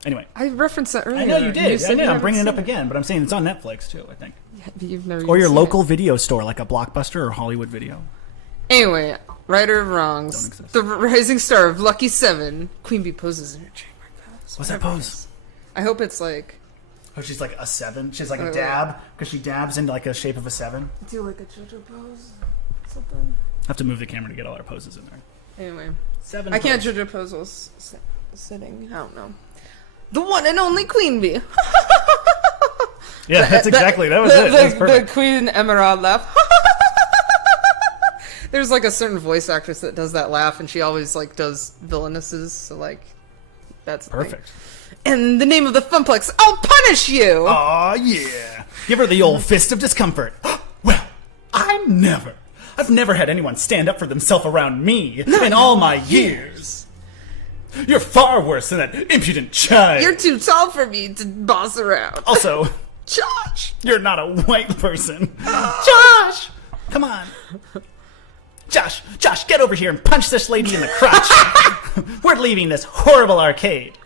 Anyway, I referenced that earlier. I know you did. said I know. you I'm bringing it haven't up seen again, but I'm saying it's on Netflix too. I think, Yeah, but you've never or even your seen local it. video store, like a Blockbuster or Hollywood Video. Anyway, righter of Don't wrongs. exist. The rising star of Lucky 7. Queen Bee poses in her trademark pose. What's that whatever it pose? is. I hope it's like... Oh, she's like a 7. She's like a Wait. dab because she dabs into like a shape of a 7. Do like a JoJo pose? Something? I have to move the camera to get all our poses in there. Anyway. 7. I can't pose. JoJo pose while sitting. I don't know. The one and only Queen Bee. Yeah, that's exactly. That was it. That was The perfect. Queen Emerald laugh. There's like a certain voice actress that does that laugh, and she always like does villainesses. So like, that's the thing. Perfect. In the name of the Funplex, I'll punish you. Aw, yeah. Give her the old fist of discomfort. Well, I've never had anyone stand up for themselves around me in all my years. You're far worse than that impudent child. You're too tall for me to boss around. Also, Josh. you're not a white person. Josh! Come on. Josh, get over here and punch this lady in the crotch. We're leaving this horrible arcade.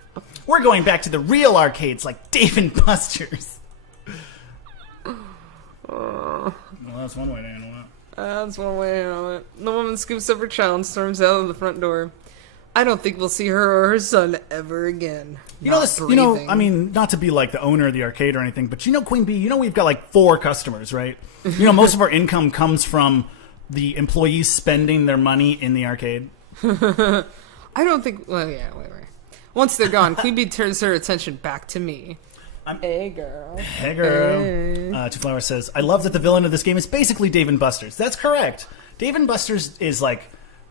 We're going back to the real arcades like Dave and Buster's. Well, that's one way to handle it. That's one way to handle it. The woman scoops up her child and storms out of the front door. I don't think we'll see her or her son ever again. You know Not this. breathing. I mean, not to be like the owner of the arcade or anything, but Queen Bee. We've got like 4 customers, right? Most of our income comes from the employees spending their money in the arcade. I don't think. Well, yeah, wait. Once they're gone, Queen Bee turns her attention back to me. Hey, girl. Hey, girl. Hey. Two Flowers says, I love that the villain of this game is basically Dave and Buster's. That's correct. Dave and Buster's is like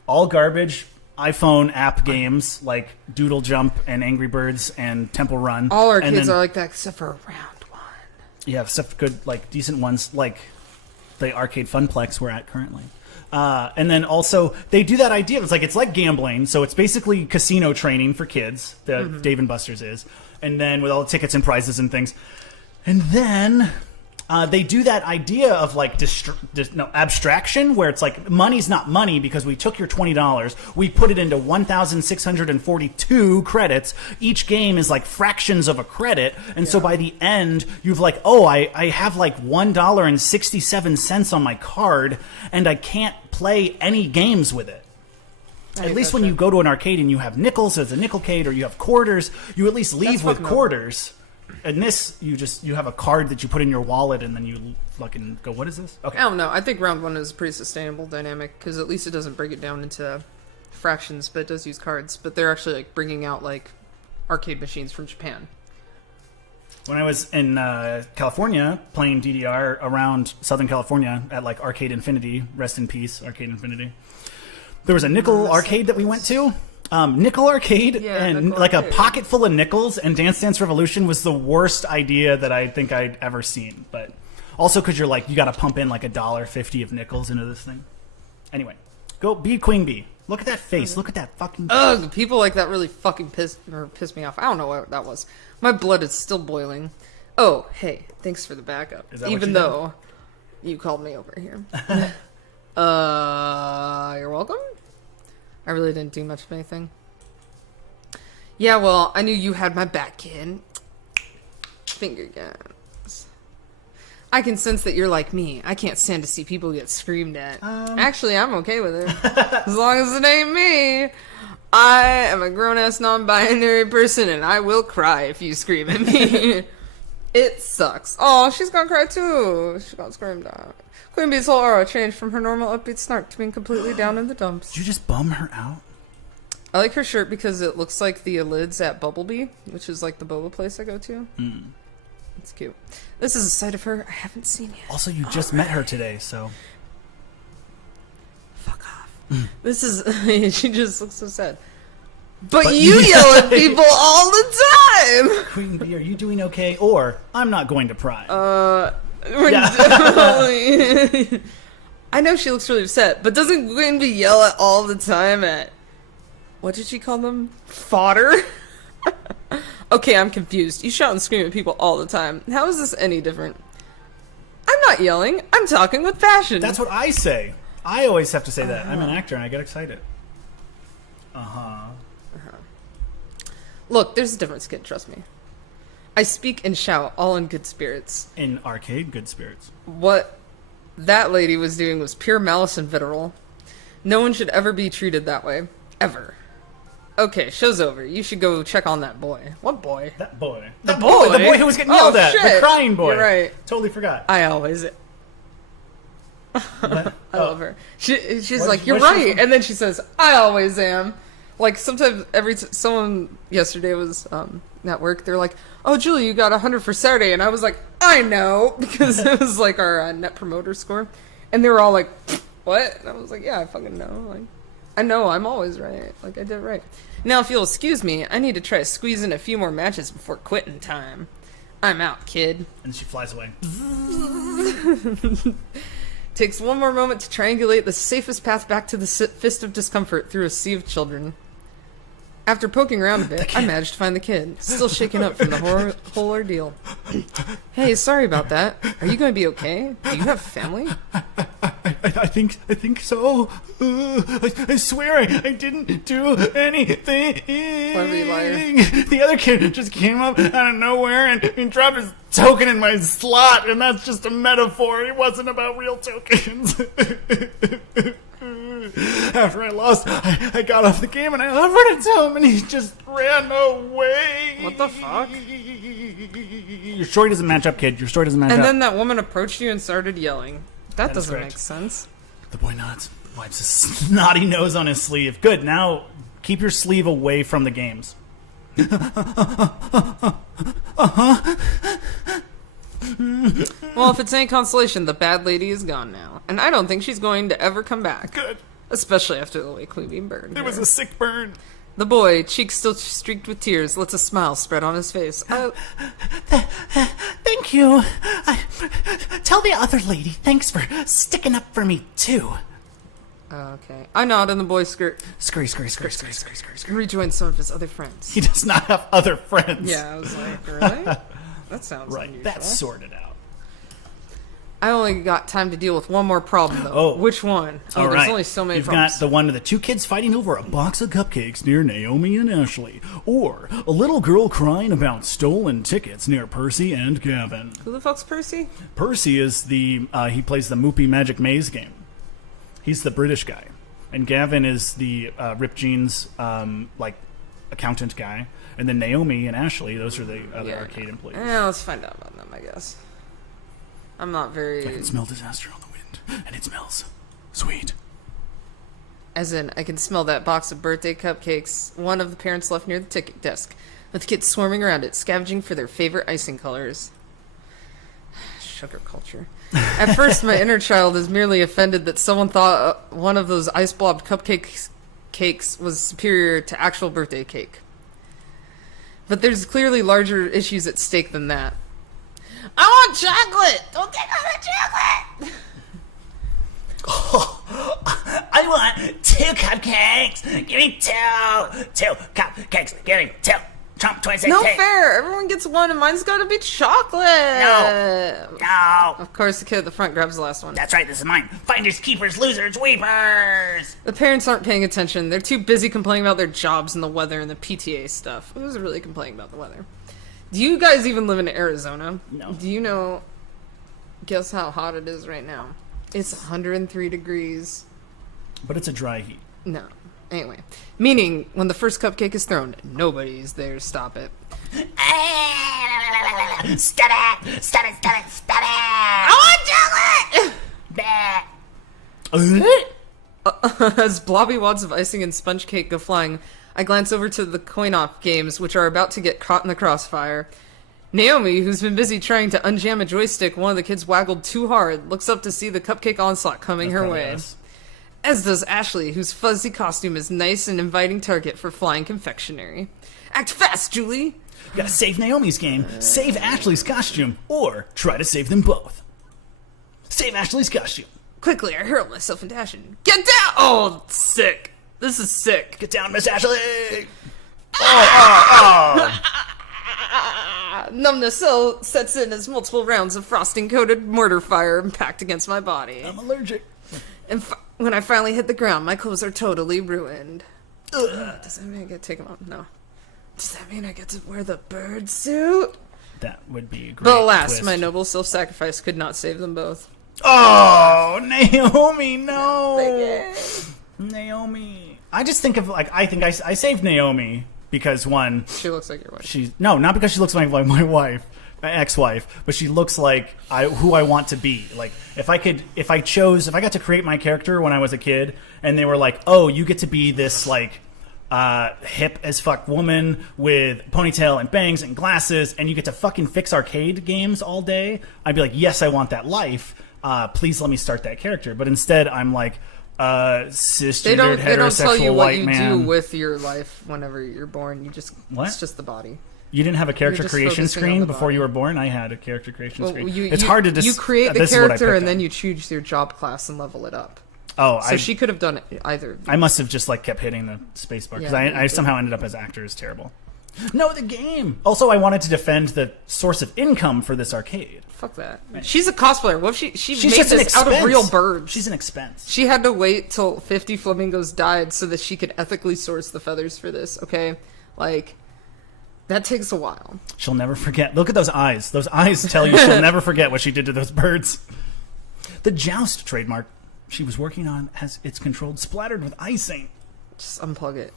all garbage iPhone app games like Doodle Jump and Angry Birds and Temple Run. All And arcades then- are like that except for round one. Yeah, except good, like decent ones like the Arcade Funplex we're at currently. And then also they do that idea. It's like gambling, so it's basically casino training for kids. That Dave and Buster's is, and then with all the tickets and prizes and things. And then they do that idea of like abstraction, where it's like money's not money because we took your $20, we put it into 1,642 credits. Each game is like fractions of a credit, and so by the end, you've like, I have like $1.67 on my card, and I can't play any games with it. At least when you go to an arcade and you have nickels, there's a nickelcade, or you have quarters, you at least leave with quarters. And this, you have a card that you put in your wallet, and then you fucking go, what is this? Okay. I don't know. I think round one is a pretty sustainable dynamic because at least it doesn't break it down into fractions, but it does use cards. But they're actually like bringing out like arcade machines from Japan. When I was in California playing DDR around Southern California at like Arcade Infinity, rest in peace, Arcade Infinity, there was a nickel arcade that we went to. Nickel arcade and nickel like arcade. a pocket full of nickels, and Dance Dance Revolution was the worst idea that I think I'd ever seen. But also because you got to pump in like $1.50 of nickels into this thing. Anyway, go be Queen Bee. Look at that face. Look at that fucking. Ugh, people like that really fucking piss me off. I don't know what that was. My blood is still boiling. Oh, hey, thanks for the backup. Is that what Even you did? though you called me over here. You're welcome. I really didn't do much of anything. Yeah, well, I knew you had my back, kid. Finger guns. I can sense that you're like me. I can't stand to see people get screamed at. Actually, I'm okay with it. As long as it ain't me. I am a grown-ass non-binary person, and I will cry if you scream at me. It sucks. Oh, she's gonna cry too. She got screamed at. Queen Bee's whole aura changed from her normal upbeat snark to being completely down in the dumps. Did you just bum her out? I like her shirt because it looks like the lids at Bubblebee, which is like the boba place I go to. It's cute. This is a side of her I haven't seen yet. Also, you just met her today, so. Fuck off. This is... she just looks so sad. But you yell at people all the time! Queen Bee, are you doing okay? Or, I'm not going to pry. We're definitely... I know she looks really upset, but doesn't Queen Bee yell at all the time at... What did she call them? Fodder? Okay, I'm confused. You shout and scream at people all the time. How is this any different? I'm not yelling. I'm talking with passion. That's what I say. I always have to say that. I'm an actor and I get excited. Look, there's a difference, kid, trust me. I speak and shout, all in good spirits. In arcade, good spirits. What that lady was doing was pure malice and vitriol. No one should ever be treated that way. Ever. Okay, show's over. You should go check on that boy. What boy? That boy. The The boy? boy who was getting yelled at. Shit. The crying boy. You're right. Totally forgot. I always... What? I love her. She's What- like, you're what's she right. from? And then she says, I always am. Like, sometimes someone yesterday was at work, they're like, oh, Julie, you got 100 for Saturday. And I was like, I know, because it was like our net promoter score. And they were all like, what? And I was like, yeah, I fucking know. Like, I know, I'm always right. Like, I did right. Now, if you'll excuse me, I need to try to squeeze in a few more matches before quitting time. I'm out, kid. And she flies away. Takes one more moment to triangulate the safest path back to the fist of discomfort through a sea of children. After poking around a bit, I managed to find the kid, still shaken up from the whole ordeal. Hey, sorry about that. Are you going to be okay? Do you have family? I think so. I swear I didn't do anything. Clever liar. The other kid just came up out of nowhere and dropped his token in my slot, and that's just a metaphor. It wasn't about real tokens. After I lost, I got off the game and I offered it to him, and he just ran away. What the fuck? Your story doesn't match up, kid. Your story doesn't match up. And then that woman approached you and started yelling. That is doesn't correct. make sense. The boy nods, wipes his snotty nose on his sleeve. Good, now keep your sleeve away from the games. Well, if it's any consolation, the bad lady is gone now. And I don't think she's going to ever come back. Good. Especially after the way Queenie burned It was her. a sick burn. The boy, cheeks still streaked with tears, lets a smile spread on his face. Thank you. Tell the other lady thanks for sticking up for me, too. Okay. I nod and the boy Scurry. rejoined some of his other friends. He does not have other friends. Yeah, I was like, really? That sounds Right, unusual. that's sorted out. I only got time to deal with one more problem, though. Oh. Which one? Oh, All there's right. only so many You've problems. got the one of the two kids fighting over a box of cupcakes near Naomi and Ashley, or a little girl crying about stolen tickets near Percy and Gavin. Who the fuck's Percy? Percy is he plays the Moopy Magic Maze game. He's the British guy. And Gavin is the Rip Jeans, accountant guy. And then Naomi and Ashley, those are the other arcade employees. Let's find out about them, I guess. I'm not very... I can smell disaster on the wind, and it smells sweet. As in, I can smell that box of birthday cupcakes one of the parents left near the ticket desk, with kids swarming around it, scavenging for their favorite icing colors. Sugar culture. At first, my inner child is merely offended that someone thought one of those ice blob cakes was superior to actual birthday cake. But there's clearly larger issues at stake than that. I want chocolate! Don't take all the chocolate! I want 2 cupcakes! Give me 2! 2 cupcakes! Give me 2! Trump 26! No fair! Everyone gets one and mine's gotta be chocolate! No! Of course, the kid at the front grabs the last one. That's right, this is mine. Finders, keepers, losers, weepers! The parents aren't paying attention. They're too busy complaining about their jobs and the weather and the PTA stuff. Who's really complaining about the weather? Do you guys even live in Arizona? No. Do you know... Guess how hot it is right now? It's 103 degrees. But it's a dry heat. No. Anyway. Meaning, when the first cupcake is thrown, nobody's there to stop it. Stop it! Stop it! Stop it! Stop it! I want chocolate! As blobby wads of icing and sponge cake go flying, I glance over to the coin-op games, which are about to get caught in the crossfire. Naomi, who's been busy trying to unjam a joystick one of the kids waggled too hard, looks up to see the cupcake onslaught coming her way. Us. As does Ashley, whose fuzzy costume is nice and inviting target for flying confectionery. Act fast, Julie! You gotta save Naomi's game, save Ashley's costume, or try to save them both. Save Ashley's costume. Quickly, I hurl myself into action. Get down! Oh, sick. This is sick. Get down, Miss Ashley! Numbness so sets in as multiple rounds of frosting-coated mortar fire impact against my body. I'm allergic. And when I finally hit the ground, my clothes are totally ruined. Does that mean I get to take them off? No. Does that mean I get to wear the bird suit? That would be a great. But alas, twist. my noble self-sacrifice could not save them both. Oh, Naomi, no. Naomi. I just think of like I think I saved Naomi because one, She looks like your wife. not because she looks like my wife, my ex-wife, but she looks like who I want to be. Like if I got to create my character when I was a kid, and they were like, oh, you get to be this like hip as fuck woman with ponytail and bangs and glasses, and you get to fucking fix arcade games all day, I'd be like, yes, I want that life. Please let me start that character. But instead, I'm like cisgendered They don't tell heterosexual you what white you man. do with your life whenever you're born. You just What? It's just the body. You didn't have a character You're just creation focusing on screen the before body. you were born? I had a character creation Well, screen. you, It's you- hard to You create the this is what I character picked and then on. you choose your job class and level it up. Oh, So she could have done it either. I must have just like kept hitting the space bar because Yeah, you I did. somehow ended up as actor is terrible. No, the game. Also, I wanted to defend the source of income for this arcade. Fuck that. She's a cosplayer. What if she She's made just an this out expense. of real birds? She's an expense. She had to wait till 50 flamingos died so that she could ethically source the feathers for this, okay? Like, that takes a while. She'll never forget. Look at those eyes. Those eyes tell you she'll never forget what she did to those birds. The Joust trademark she was working on has its controlled splattered with icing, Just unplug it.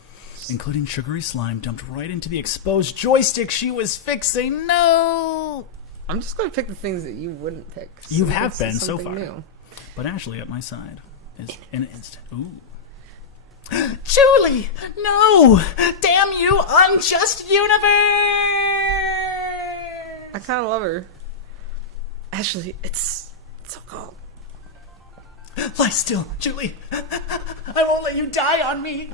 including sugary slime dumped right into the exposed joystick she was fixing. No! I'm just going to pick the things that you wouldn't pick. You So have this been is so something far. new. But Ashley at my side is in an instant. Ooh. Julie! No! Damn you, unjust universe! I kind of love her. Ashley, it's so cold. Lie still, Julie. I won't let you die on me.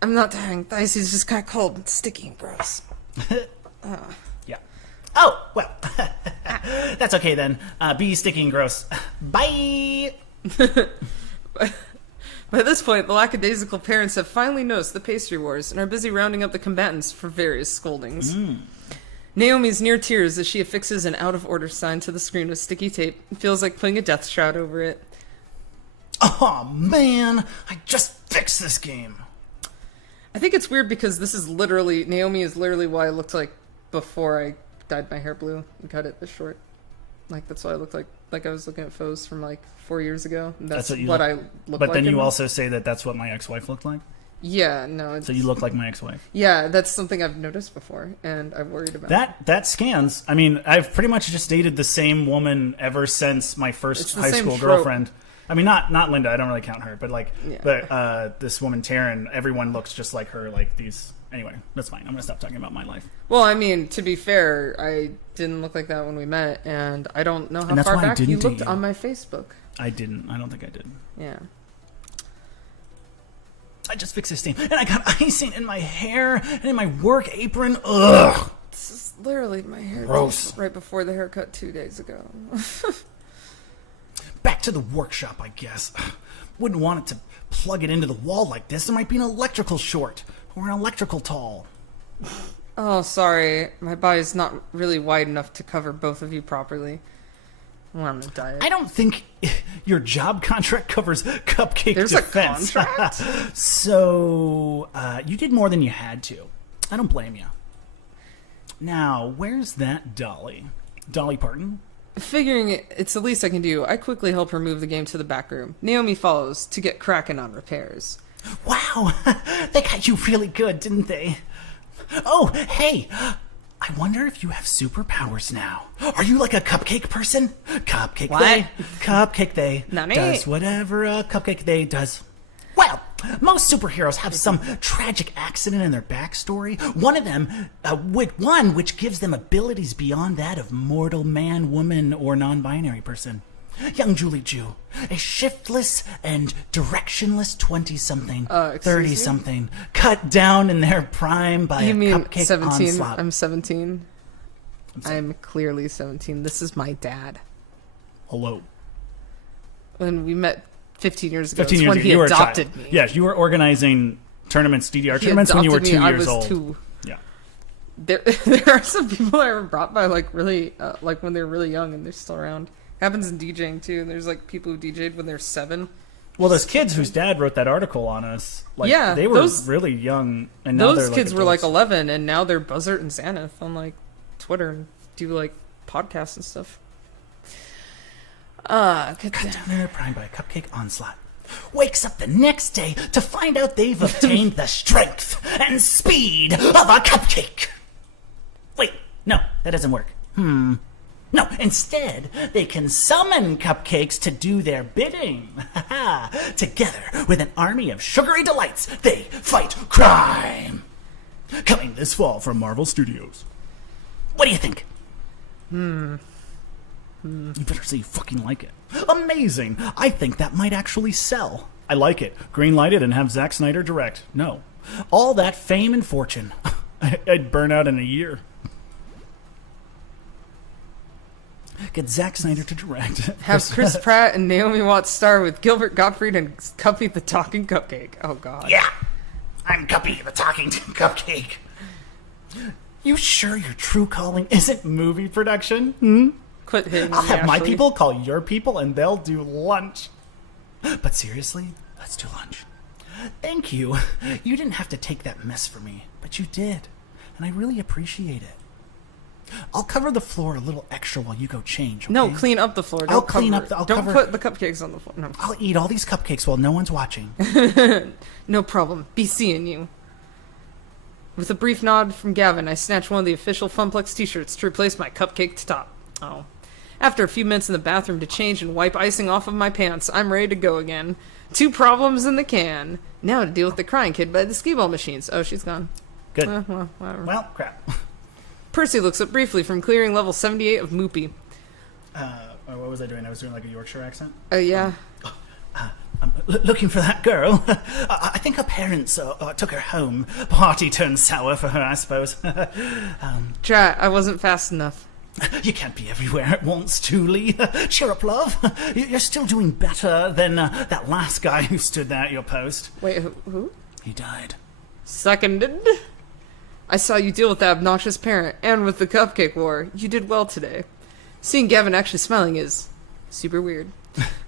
I'm not dying. The ice is just kind of cold and sticky and gross. Yeah. Oh, well. That's okay then. Be sticky and gross. Bye! By this point, the lackadaisical parents have finally noticed the pastry wars and are busy rounding up the combatants for various scoldings. Naomi's near tears as she affixes an out-of-order sign to the screen with sticky tape. It feels like putting a death shroud over it. Oh, man. I just fixed this game. I think it's weird because this is literally... Naomi is literally what I looked like before I dyed my hair blue and cut it this short. Like, that's what I looked like. Like, I was looking at photos from, 4 years ago. And that's what you what look- I look like. But then in you them. also say that that's what my ex-wife looked like? Yeah, no. It's, So you look like my ex-wife. Yeah, that's something I've noticed before, and I've worried about. That scans. I mean, I've pretty much just dated the same woman ever since my It's first the high same school trope. girlfriend. I mean, not Linda. I don't really count her, but Yeah. this woman Taryn. Everyone looks just like her. Like these. Anyway, that's fine. I'm gonna stop talking about my life. Well, I mean, to be fair, I didn't look like that when we met, and I don't know how And that's far why I back you didn't date looked you. on my Facebook. I didn't. I don't think I did. Yeah. I just fixed this thing, and I got icing in my hair and in my work apron. Ugh. This is literally my hair Gross. right before the haircut 2 days ago. Back to the workshop, I guess. Wouldn't want it to plug it into the wall like this. There might be an electrical short or an electrical tall. Oh, sorry. My body's not really wide enough to cover both of you properly. I'm on a diet. I don't think your job contract covers cupcake There's defense. a contract? So, you did more than you had to. I don't blame you. Now, where's that Dolly? Dolly Parton? Figuring it's the least I can do, I quickly help her move the game to the back room. Naomi follows to get cracking on repairs. Wow, they got you really good, didn't they? Oh, hey, I wonder if you have superpowers now. Are you like a cupcake person? Cupcake What? they, cupcake they, Nani? does whatever a cupcake they does. Well, most superheroes have some tragic accident in their backstory. One of them, which gives them abilities beyond that of mortal man, woman, or non-binary person. Young Julie Jew, a shiftless and directionless 20-something, Excuse me? 30-something, cut down in their prime by You a mean cupcake 17? onslaught. I'm 17. I'm clearly 17. This is my dad. Hello. When we met 15 years ago, 15 it's years when ago, he you were a adopted child. me. Yes, you were organizing tournaments, DDR He tournaments when you were adopted 2 me, years I was old. 2. Yeah. There are some people that were brought by really when they're really young and they're still around. Happens in DJing too. There's people who DJ'd when they're 7 Well, those kids whose dad wrote that article on us, like, Yeah, they were those- really young, and now Those they're kids like were like adults. 11, and now they're Buzzard and Xanath on like Twitter and do like podcasts and stuff. Good Cut down their prime by a cupcake onslaught. Wakes up the next day to find out they've obtained the strength and speed of a cupcake. Wait, no, that doesn't work. No, instead, they can summon cupcakes to do their bidding. Together with an army of sugary delights, they fight crime. Coming this fall from Marvel Studios. What do you think? You better say you fucking like it. Amazing! I think that might actually sell. I like it. Greenlight it and have Zack Snyder direct. No. All that fame and fortune. I'd burn out in a year. Get Zack Snyder to direct. Have Chris Pratt and Naomi Watts star with Gilbert Gottfried and Cuppy the Talking Cupcake. Oh, God. Yeah! I'm Cuppy, the talking cupcake. You sure your true calling isn't movie production? Quit hitting I'll me, have my Ashley. people call your people and they'll do lunch. But seriously, let's do lunch. Thank you. You didn't have to take that mess for me, but you did. And I really appreciate it. I'll cover the floor a little extra while you go change, okay? No, clean up the floor. Don't I'll clean cover up the- it. I'll Don't cover- put the cupcakes on the floor. No. I'll eat all these cupcakes while no one's watching. No problem. Be seeing you. With a brief nod from Gavin, I snatch one of the official Funplex t-shirts to replace my cupcake top. Oh. After a few minutes in the bathroom to change and wipe icing off of my pants, I'm ready to go again. 2 problems in the can. Now to deal with the crying kid by the skee-ball machines. Oh, she's gone. Good. Well, whatever. Well, crap. Percy looks up briefly from clearing level 78 of Moopy. What was I doing? I was doing like a Yorkshire accent. Yeah. I'm looking for that girl. I think her parents took her home. Party turned sour for her, I suppose. Chat, I wasn't fast enough. You can't be everywhere at once, Julie. Cheer up, love. You're still doing better than that last guy who stood there at your post. Wait, who? He died. Seconded. I saw you deal with that obnoxious parent, and with the cupcake war. You did well today. Seeing Gavin actually smiling is super weird.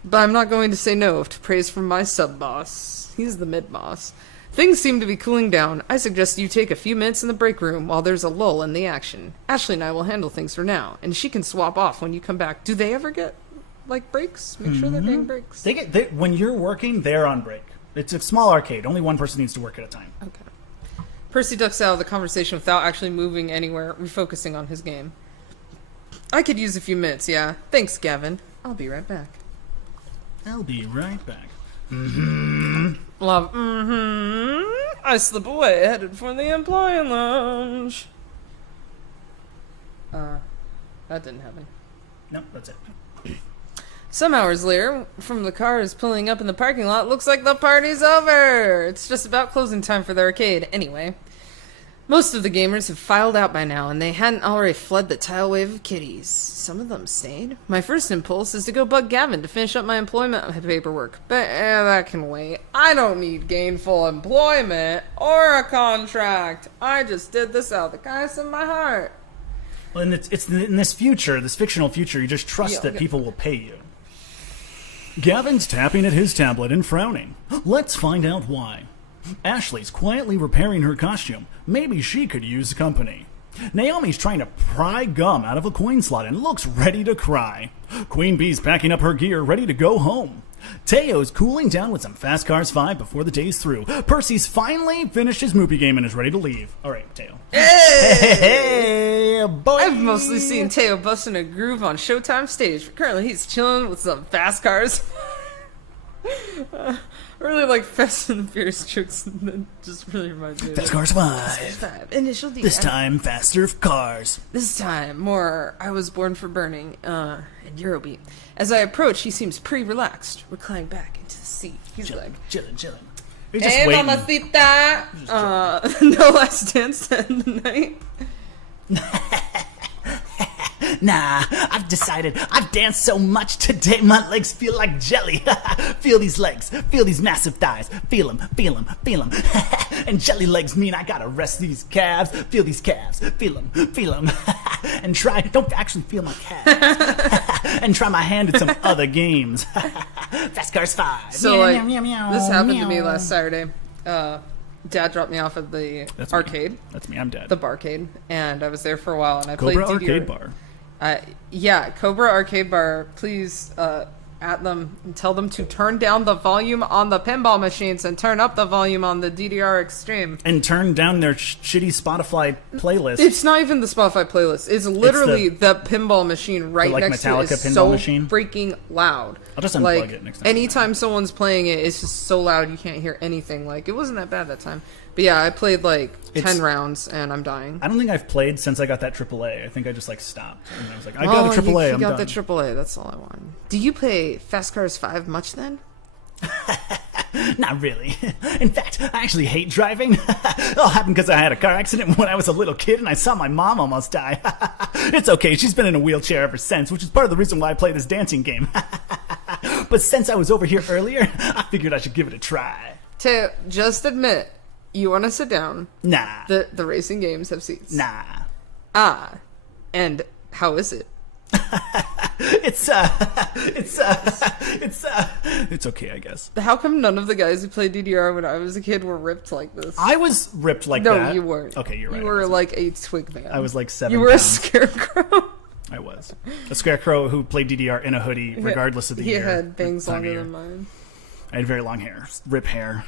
But I'm not going to say no to praise from my sub-boss. He's the mid-boss. Things seem to be cooling down. I suggest you take a few minutes in the break room while there's a lull in the action. Ashley and I will handle things for now, and she can swap off when you come back. Do they ever get, like, breaks? Make sure they're getting breaks. When you're working, they're on break. It's a small arcade. Only one person needs to work at a time. Okay. Percy ducks out of the conversation without actually moving anywhere, refocusing on his game. I could use a few minutes, yeah. Thanks, Gavin. I'll be right back. I'll be right back. Love, I slip away, headed for the employee lounge. That didn't happen. No, that's it. Some hours later, from the cars pulling up in the parking lot, looks like the party's over. It's just about closing time for the arcade, anyway. Most of the gamers have filed out by now, and they hadn't already fled the tidal wave of kiddies. Some of them stayed. My first impulse is to go bug Gavin to finish up my employment paperwork, but that can wait. I don't need gainful employment or a contract. I just did this out of the kindness of my heart. Well, and it's in this future, this fictional future, you just trust Yeah, that okay. people will pay you. Gavin's tapping at his tablet and frowning. Let's find out why. Ashley's quietly repairing her costume. Maybe she could use company. Naomi's trying to pry gum out of a coin slot and looks ready to cry. Queen Bee's packing up her gear, ready to go home. Teo's cooling down with some Fast Cars 5 before the day's through. Percy's finally finished his movie game and is ready to leave. All right, Teo. Hey, boy. I've mostly seen Teo busting a groove on Showtime stage, but currently he's chilling with some fast cars. I really like Fast and the Furious jokes, and that just really reminds me of Fast Cars 5. 5. Initial D. This time, faster cars. This time, more I Was Born for Burning, and Eurobeat. As I approach, he seems pretty relaxed, reclining back into the seat. He's like, Chilling. You're just hey, waiting. mamacita! No Last Dance to end the night. Nah, I've decided. I've danced so much today, my legs feel like jelly. Feel these legs, feel these massive thighs. Feel them. And jelly legs mean I gotta rest these calves. Feel these calves, feel them. Don't actually feel my calves. And try my hand at some other games. Fast Cars 5. So Meow, like meow, meow, meow, this happened to me meow. last Saturday. Dad dropped me off at the That's me. arcade, That's me. I'm dead. the barcade, and I was there for a while. And I Cobra played DDR. Arcade Bar. Yeah, Cobra Arcade Bar. Please at them and tell them to turn down the volume on the pinball machines and turn up the volume on the DDR Extreme. And turn down their shitty Spotify playlist. It's not even the Spotify playlist. It's literally the pinball machine right like, next to it. Metallica It's pinball so machine? freaking loud. I'll just unplug like, it next time. anytime someone's playing it, it's just so loud you can't hear anything. Like, it wasn't that bad that time. But yeah, I played like 10 rounds and I'm dying. I don't think I've played since I got that AAA. I think I just like stopped. And I was like, I got a AAA. You I'm got done. the AAA. That's all I wanted. Do you play Fast Cars 5 much then? Not really. In fact, I actually hate driving. It all happened because I had a car accident when I was a little kid and I saw my mom almost die. It's okay, she's been in a wheelchair ever since, which is part of the reason why I play this dancing game. But since I was over here earlier, I figured I should give it a try. To just admit, you want to sit down. Nah. The racing games have seats. Nah. And how is it? It's okay, I guess. How come none of the guys who played DDR when I was a kid were ripped like this? I was ripped like No, that. you weren't. Okay, you're right. You were like a twig man. I was like 7 You were a pounds. scarecrow. I was. A scarecrow who played DDR in a hoodie, regardless of the he year. had bangs time of longer year. than mine. I had very long hair. Rip hair.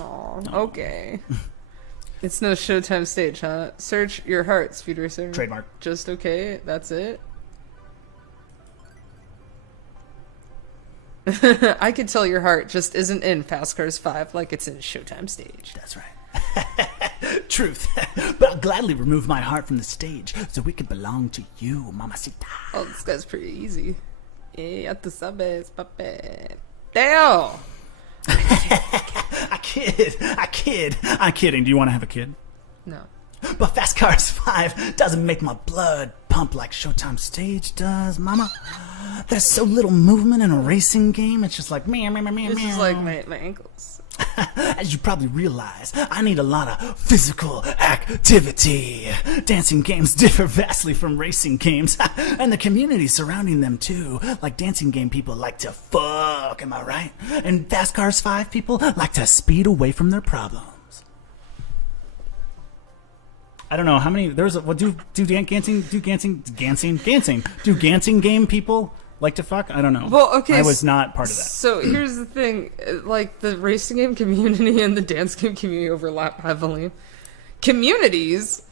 Aw, okay. It's no Showtime stage, huh? Search your heart, Speed Racer. Trademark. Just okay, that's it. I could tell your heart just isn't in Fast Cars 5 like it's in Showtime stage. That's right. Truth. But I'll gladly remove my heart from the stage so we can belong to you, mamacita. Oh, this guy's pretty easy. Yeah, tú sabes, papi. Damn! I kid. I'm kidding. Do you want to have a kid? No. But Fast Cars 5 doesn't make my blood pump like Showtime Stage does, mama. There's so little movement in a racing game. It's just like meow, meow, meow, meow. This is like my ankles. As you probably realize, I need a lot of physical activity. Dancing games differ vastly from racing games, and the community surrounding them too. Like dancing game people like to fuck, am I right? And Fast Cars 5 people like to speed away from their problems. I don't know how many. There's a, what do Gansing game people like to fuck? I don't know. Well, okay. I was not part of that. So here's the thing: like the racing game community and the dance game community overlap heavily. Communities.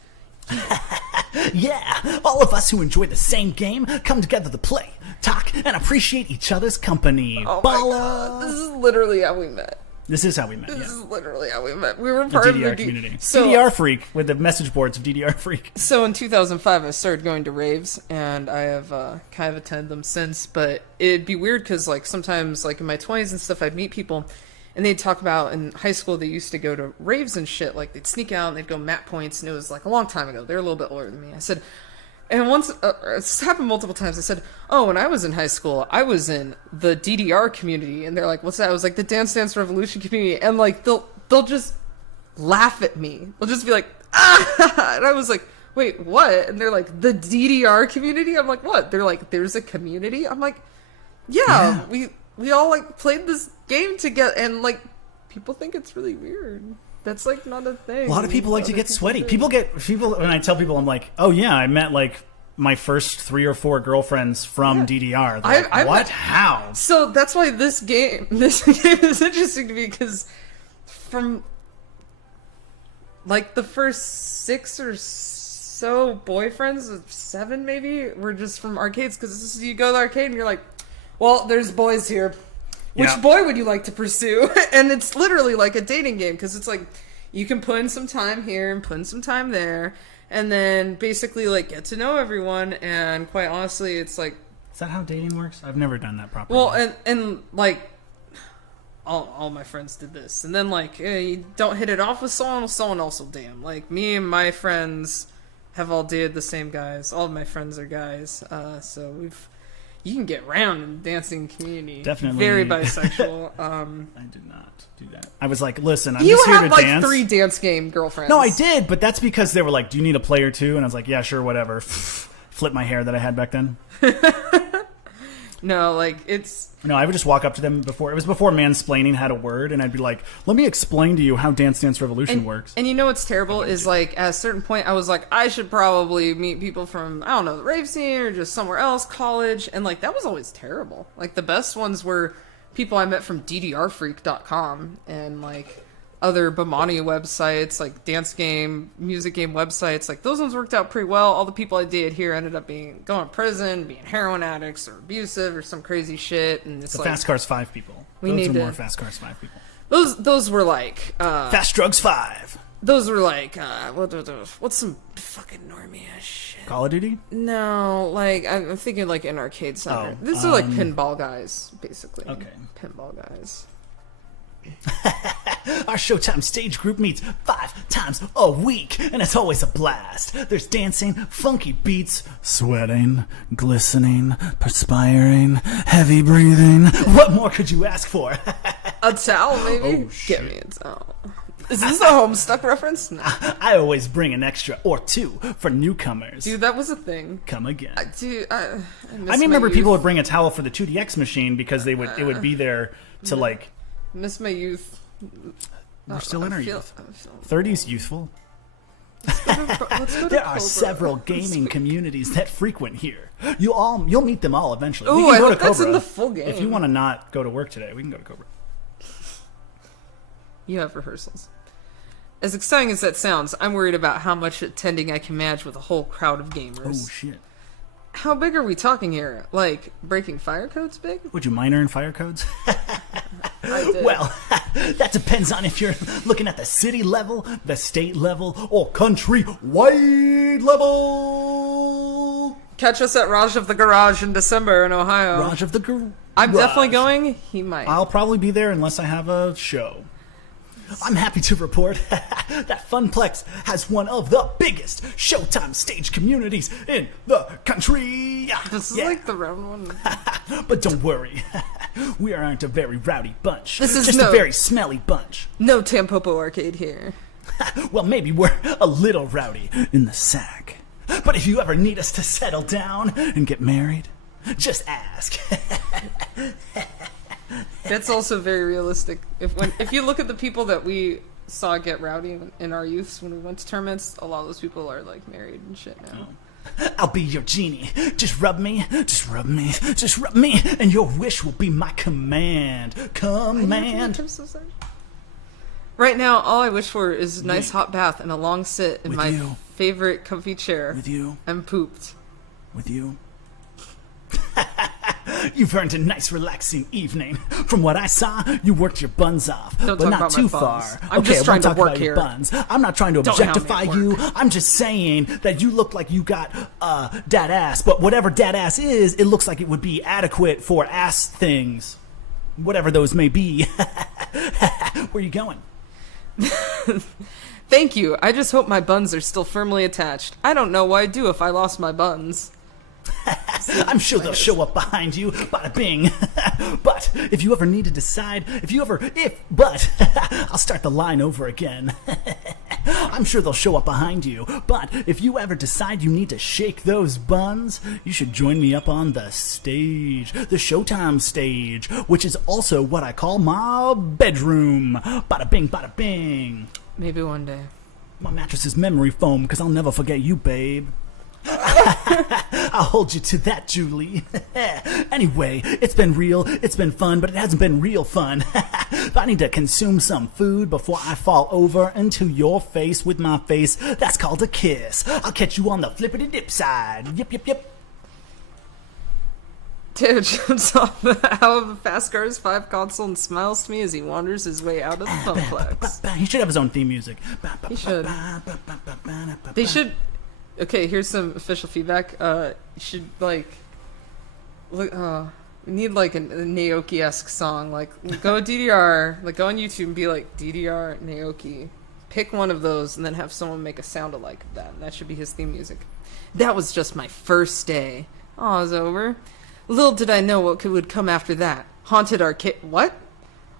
Yeah, all of us who enjoy the same game come together to play, talk, and appreciate each other's company. Oh Balla. my god! This is literally how we met. This is how we met. This Yeah. is literally how we met. We were The part of DDR the community. So, DDR Freak with the message boards of DDR Freak. So in 2005, I started going to raves, and I have kind of attended them since. But it'd be weird because, like, sometimes, like in my 20s and stuff, I'd meet people, and they'd talk about in high school they used to go to raves and shit. Like they'd sneak out and they'd go map points, and it was like a long time ago. They're a little bit older than me. I said, and once it's happened multiple times. I said, "Oh, when I was in high school, I was in the DDR community," and they're like, "What's that?" I was like, "The Dance Dance Revolution community," and like they'll just laugh at me. They'll just be like, "Ah!" And I was like, "Wait, what?" And they're like, "The DDR community." I'm like, "What?" They're like, "There's a community." I'm like, "Yeah, we all like played this game together," and like people think it's really weird. That's like not a thing. A lot of people like to Other get sweaty. do. People when I tell people, I'm like, oh yeah, I met like my first 3 or 4 girlfriends from DDR. They're like, I what? met- How? So that's why this game is interesting to me, because from like the first 6 or so boyfriends, 7 maybe, were just from arcades. Because you go to the arcade and you're like, well, there's boys here. Which Yeah. boy would you like to pursue? And it's literally like a dating game, because it's like you can put in some time here and put in some time there, and then basically like get to know everyone. And quite honestly, it's like, Is that how dating works? I've never done that properly. well, and like all my friends did this, and then like you don't hit it off with someone else will date 'em. Like me and my friends have all dated the same guys. All of my friends are guys, so you can get around in the dancing community. Definitely. Very bisexual. I did not do that. I was like, listen, I'm You just here have to like dance. 3 dance game girlfriends. No, I did, but that's because they were like, do you need a player too? And I was like, yeah, sure, whatever. Flip my hair that I had back then. No, like it's No, I would just walk up to them before. It was before mansplaining had a word, and I'd be like, "Let me explain to you how Dance Dance Revolution works." And you know what's terrible is like at a certain point I was like I should probably meet people from I don't know the rave scene or just somewhere else, college, and like that was always terrible. Like the best ones were people I met from DDRfreak.com and like other Bomani websites, like dance game, music game websites. Like those ones worked out pretty well. All the people I dated here ended up being going to prison, being heroin addicts or abusive or some crazy shit. And it's The like Fast Cars 5 people. We Those need are to- more Fast Cars 5 people. those were like Fast Drugs 5. those were like what's some fucking normie ass shit. Call of Duty? No, like I'm thinking like an arcade center. These are like pinball guys, basically. Okay. Pinball guys. Our Showtime stage group meets 5 times a week, and it's always a blast. There's dancing, funky beats, sweating, glistening, perspiring, heavy breathing. What more could you ask for? A towel, maybe? Oh, shit. Give me a towel. Is this a Homestuck reference? No. I always bring an extra or 2 for newcomers. Dude, that was a thing. Come again. I I remember people would bring a towel for the 2DX machine because it would be there to like. Miss my youth. We're still in our youth. I feel- 30's youthful. Let's go to There are Cobra. several gaming communities that frequent here. You'll meet them all eventually. Ooh, We can I go hope to that's Cobra. in the full game. If you want to not go to work today, we can go to Cobra. You have rehearsals. As exciting as that sounds, I'm worried about how much attending I can manage with a whole crowd of gamers. Oh shit! How big are we talking here? Like, breaking fire codes big? Would you minor in fire codes? I did. Well, that depends on if you're looking at the city level, the state level, or country-wide level. Catch us at Raj of the Garage in December in Ohio. Raj of the Garage. I'm definitely going. He might. I'll probably be there unless I have a show. I'm happy to report that Funplex has one of the biggest Showtime stage communities in the country. This is Yeah. like the round one. But don't worry, we aren't a very rowdy bunch. This is just no- a very smelly bunch. No Tampopo arcade here. Well, maybe we're a little rowdy in the sack. But if you ever need us to settle down and get married, just ask. That's also very realistic. If you look at the people that we saw get rowdy in our youths when we went to tournaments, a lot of those people are like married and shit now. I'll be your genie. Just rub me, just rub me, just rub me, and your wish will be my command. Command. Right now, all I wish for is a nice hot bath and a long sit in With my you. favorite comfy chair. With you, I'm pooped. with you. You've earned a nice relaxing evening. From what I saw, you worked your buns off, Don't but talk not about my too buns. far. I'm okay, just I trying won't to talk work about your here. buns. I'm not trying to Don't hound me objectify at you. work. I'm just saying that you look like you got dad ass, but whatever dad ass is, it looks like it would be adequate for ass things, whatever those may be. Where you going? Thank you. I just hope my buns are still firmly attached. I don't know what I'd do if I lost my buns. I'm sure they'll show up behind you, bada bing. But if you ever need to decide, but I'll start the line over again. I'm sure they'll show up behind you, but if you ever decide you need to shake those buns, you should join me up on the stage, the Showtime stage, which is also what I call my bedroom. Bada bing, bada bing. Maybe one day. My mattress is memory foam, because I'll never forget you, babe. I'll hold you to that, Julie. Anyway, it's been real, it's been fun, but it hasn't been real fun. I need to consume some food before I fall over into your face with my face. That's called a kiss. I'll catch you on the flippity dip side. Yip, yip, yip. Taylor jumps off out of the Fast Cars 5 console and smiles to me as he wanders his way out of the Funplex. He should have his own theme music. He should. They should. Okay, here's some official feedback. You should like, look. We need like a Naoki-esque song. Like, go DDR. Like, go on YouTube and be like DDR Naoki. Pick one of those and then have someone make a sound alike of that. And that should be his theme music. That was just my first day. Oh, it's over. Little did I know what would come after that. Haunted arcade. What?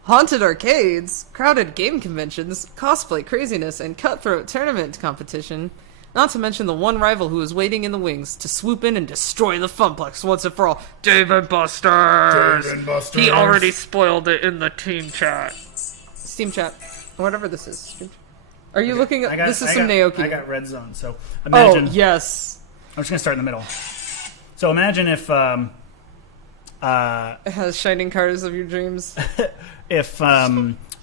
Haunted arcades, crowded game conventions, cosplay craziness, and cutthroat tournament competition. Not to mention the one rival who is waiting in the wings to swoop in and destroy the Funplex once and for all. David Busters! He already spoiled it in the team chat. Steam chat. Whatever this is. Are you looking at... This is some Naoki. I got red zone, so imagine... Oh, yes. I'm just going to start in the middle. So imagine if... It has shining cars of your dreams. if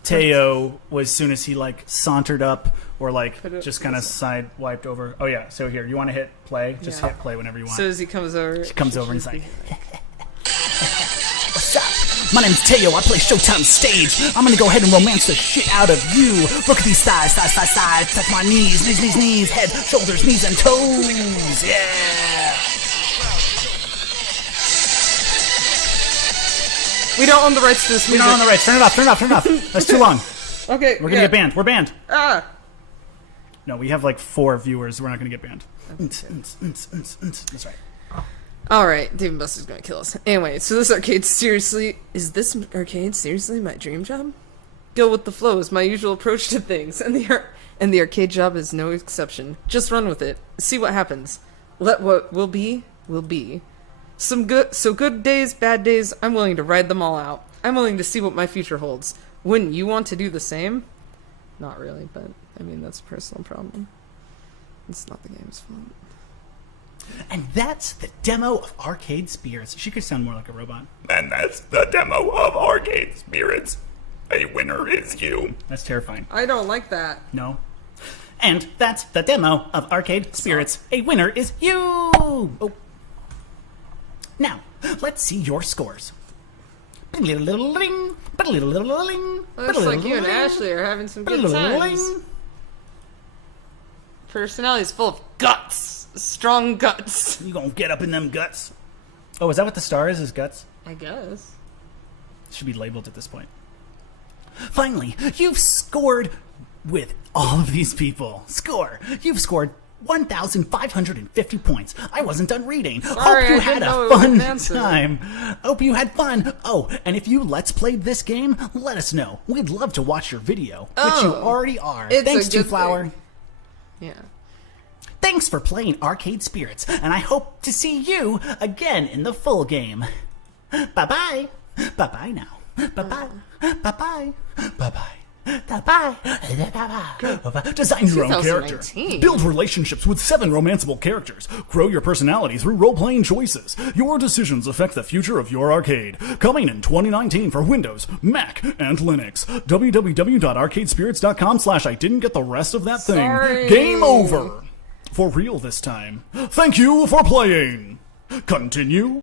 Teo was, soon as he, like, sauntered up or, like, just kind of side-wiped over... Oh, yeah. So here, you want to hit play? Just hit play whenever you want. As soon as he comes over... He comes over and he's like... What's up? My name's Teo, I play Showtime stage. I'm gonna go ahead and romance the shit out of you. Look at these thighs, touch my knees, head, shoulders, knees, and toes. Yeah! We don't own the rights to this music. We don't own the rights. Turn it off. That's too long. Okay. We're gonna get banned. We're banned. Ah! No, we have like 4 viewers. We're not gonna get banned. That's right. Alright, Dave & Buster's gonna kill us. Anyway, so this arcade seriously my dream job? Go with the flow is my usual approach to things, and the arcade job is no exception. Just run with it. See what happens. Let what will be. Good days, bad days, I'm willing to ride them all out. I'm willing to see what my future holds. Wouldn't you want to do the same? Not really, but I mean that's a personal problem. It's not the game's fault. And that's the demo of Arcade Spirits. She could sound more like a robot. And that's the demo of Arcade Spirits. A winner is you. That's terrifying. I don't like that. No. And that's the demo of Arcade Spirits. A winner is you! Oh. Now, let's see your scores. Looks like you and Ashley are having some good times. Personality's full of guts. Strong guts. You gonna get up in them guts? Oh, is that what the star is guts? I guess. It should be labeled at this point. Finally, you've scored with all of these people. You've scored 1,550 points. I wasn't done reading. Sorry, Hope you had a fun time. Hope you had fun. Oh, and if you Let's Played this game, let us know. We'd love to watch your video, which you already are. Thanks, Two-Flower. Yeah. Thanks for playing Arcade Spirits, and I hope to see you again in the full game. Bye-bye. Bye-bye now. Bye-bye. Bye-bye. Bye-bye. Bye-bye. Design your own character. Build relationships with 7 romanceable characters. Grow your personality through role-playing choices. Your decisions affect the future of your arcade. Coming in 2019 for Windows, Mac, and Linux. www.arcadespirits.com/I didn't get the rest of that thing. Sorry. Game over. For real this time. Thank you for playing. Continue.